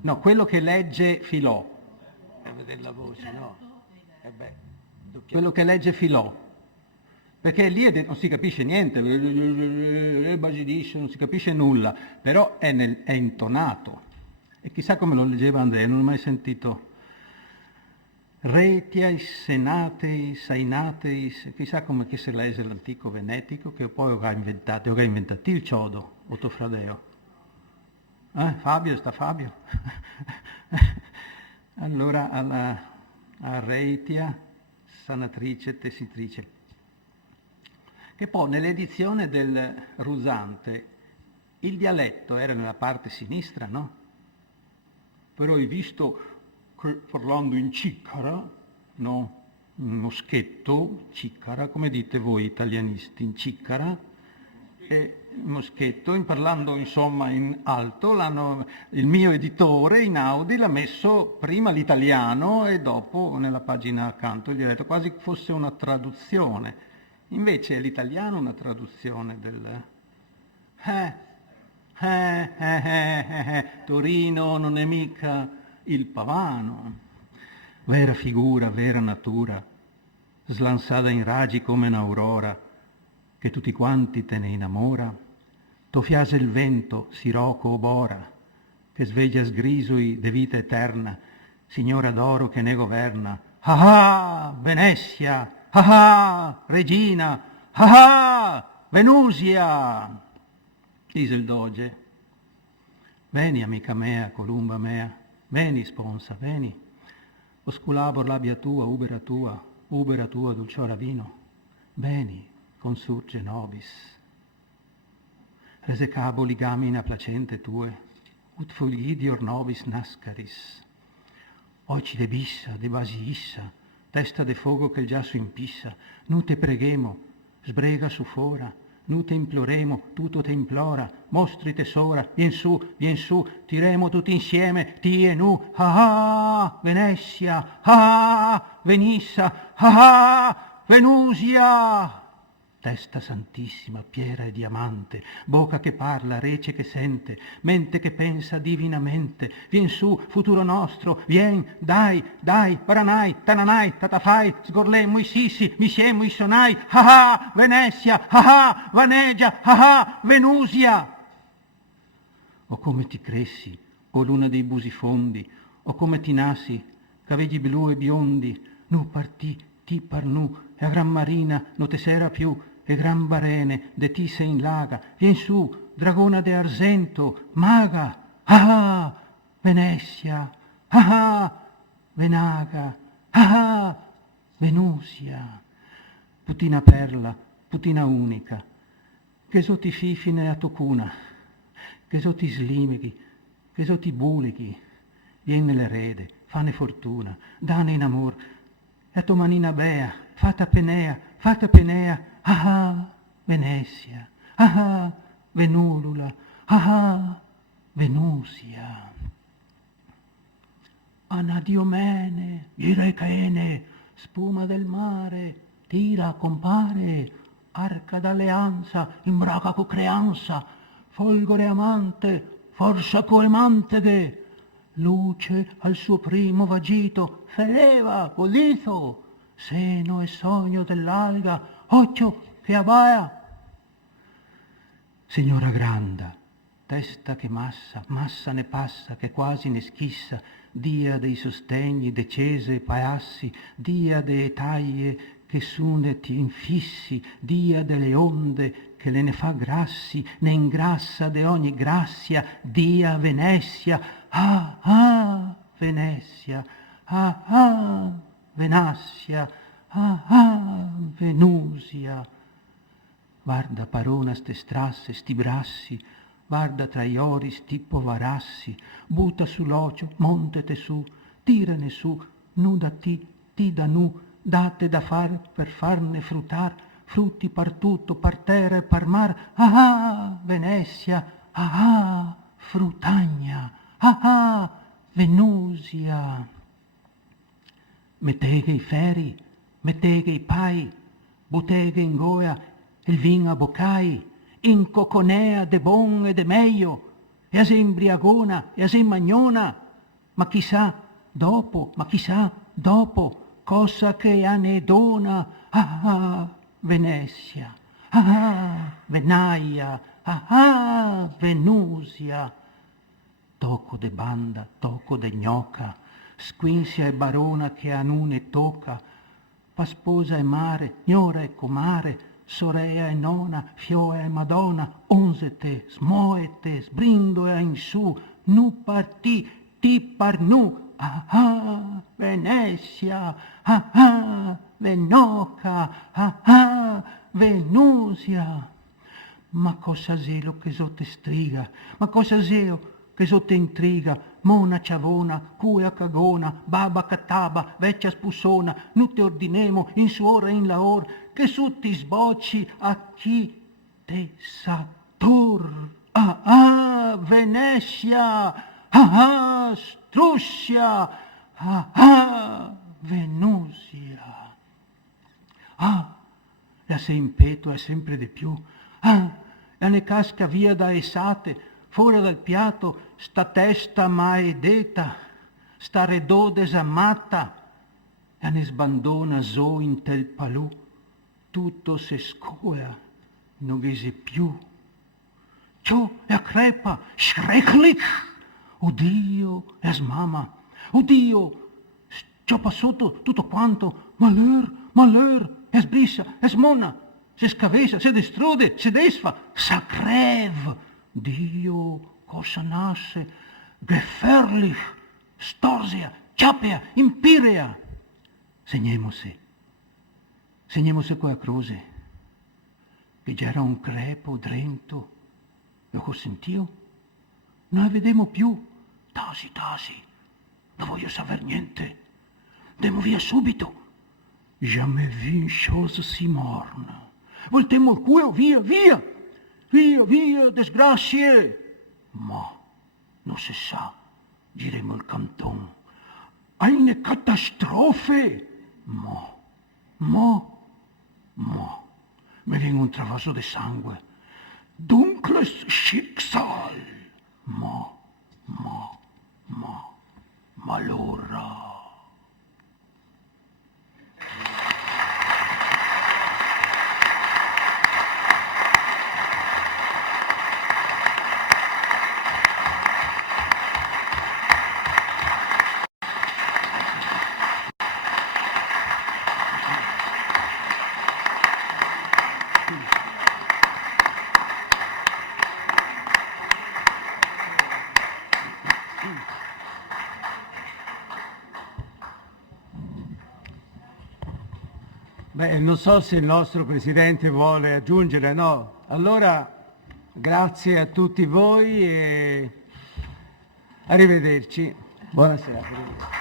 No, quello che legge Filò. Per vedere la voce, no? Quello che legge Filò. Perché lì non si capisce niente, non si capisce nulla, però è intonato. E chissà come lo leggeva Andrea, non ho mai sentito. Retiais, senateis, sainateis, chissà come che si legge l'antico venetico, che poi ho inventato il ciodo, Ottofradeo. Fabio, sta Fabio? Allora, a Reitia, sanatrice, tessitrice. Che poi nell'edizione del Rusante il dialetto era nella parte sinistra, no? Però hai visto che parlando in ciccara, no? Un moschetto, ciccara, come dite voi italianisti, in ciccara, e moschetto, parlando insomma in alto, il mio editore in Audi l'ha messo prima l'italiano e dopo nella pagina accanto il dialetto, quasi fosse una traduzione. Invece è l'italiano una traduzione del Torino non è mica il Pavano. Vera figura, vera natura, slansata in raggi come un'aurora, che tutti quanti te ne innamora. To fiase il vento, siroco o bora, che sveglia sgrisoi de vita eterna, signora d'oro che ne governa. Ah, Venezia! Ah, regina! Ah, Venusia! Disse il doge. Veni, amica mea, columba mea, veni, sponsa, veni. Osculabor labia tua, ubera tua, dulciora vino. Veni, consurge nobis. Resecabo ligamina placente tue, ut fulgidior nobis nascaris. Oci de bissa, de basiissa, testa de fogo che già su impissa, nu te preghemo, sbrega su fora, nu te imploremo, tutto te implora, mostri tesora, vien su, tiremo tutti insieme, ti e nu, Venezia, Venissa, Venusia. testa santissima, piera e diamante, bocca che parla, rece che sente, mente che pensa divinamente. Vien su, futuro nostro, vien, dai, paranai, tananai, tatafai, sgorlemmo i sissi, misiemmo i sonai, ah, Venezia, ah, Vanegia, ah, Venusia. O come ti cressi, o luna dei busifondi, o come ti nasi, capelli blu e biondi, nu partì, ti par nu, e a gran marina no te sera più, e gran barene de ti se in laga, vien su, dragona de arsento, maga, ah, Venezia, ah, Venaga, ah, Venusia, putina perla, putina unica, che so ti fifine a tocuna, che so ti slimighi, che so ti bulighi, vien nell'erede, fane fortuna, dane in amor, e tua manina bea, fata penea, ah, Venezia, ah, Venulula, ah, Venusia. Anadiomene, Irecaene, spuma del mare, tira, compare, arca d'alleanza, imbraca co creanza, folgore amante, forza coemante, luce al suo primo vagito, feleva, godito, seno e sogno dell'alga, occhio che abbaia. Signora granda, testa che massa ne passa, che quasi ne schissa, dia dei sostegni, decese e paassi, dia dei taglie che su ne ti infissi, dia delle onde che le ne fa grassi, ne ingrassa de ogni grazia, dia Venezia, ah, Venezia, ah, Venassia, ah, Venusia. Guarda parona ste strasse, sti brassi, guarda tra i ori sti povarassi, butta sull'ocio, montete su, tirane su, nu da ti da nu, date da far per farne fruttar, frutti par tutto, par terra e par mar, ah, Venezia, ah, Frutagna, ah, Venusia. Mettege i feri, mettege i pai, buttege in goia, il vin a boccai, in coconea de bon e de meglio, e as imbriagona, e as magnona, ma chissà dopo, cosa che a ne dona, ah, Venezia, ah, Venaia, ah, Venusia. Toco de banda, toco de gnocca, squinsia e barona che a nune tocca, pa sposa e mare, gnora e comare, sorea e nona, fioa e madonna, onzete, smoete, sbrindo e in su, nu partì, ti par nu, ah, Venezia, ah, Venoca, ah, Venusia. Ma cosa zelo che so te striga, ma cosa zelo che so te intriga, mona ciavona, cuea cagona, baba cataba, vecchia spussona, nu te ordinemo in suora e in laor, che su ti sbocci a chi te satur, ah, Venezia, ah, Strussia, ah, Venusia. Ah, la se impeto è sempre di più, la ne casca via da esate, fuori dal piatto, sta testa maledetta, sta redò desamata, la ne sbandona zo in tel palù, tutto se scoia, non vese più. Ciò è a crepa, schrecklich, oddio, è smama, oddio, c'ho passato tutto quanto, malheur, è sbrissa, è smona, se scavessa, se distrude, se desfa, sacrev, Dio, cosa nasce, gefährlich, storsia, ciapea, impirea. Segnemose con la croce, che già era un crepo drento, lo ho sentito, non la vedemo più, tasi, non voglio saper niente, andiamo via subito, jamais vu une chose si morne, voltemo il cuore, via, disgrazie, ma non si sa, diremo il canton, eine Katastrophe, ma, mi viene un travaso di sangue. Dunkles Schicksal. Ma allora... Beh, non so se il nostro Presidente vuole aggiungere, no? Allora, grazie a tutti voi e arrivederci. Buonasera.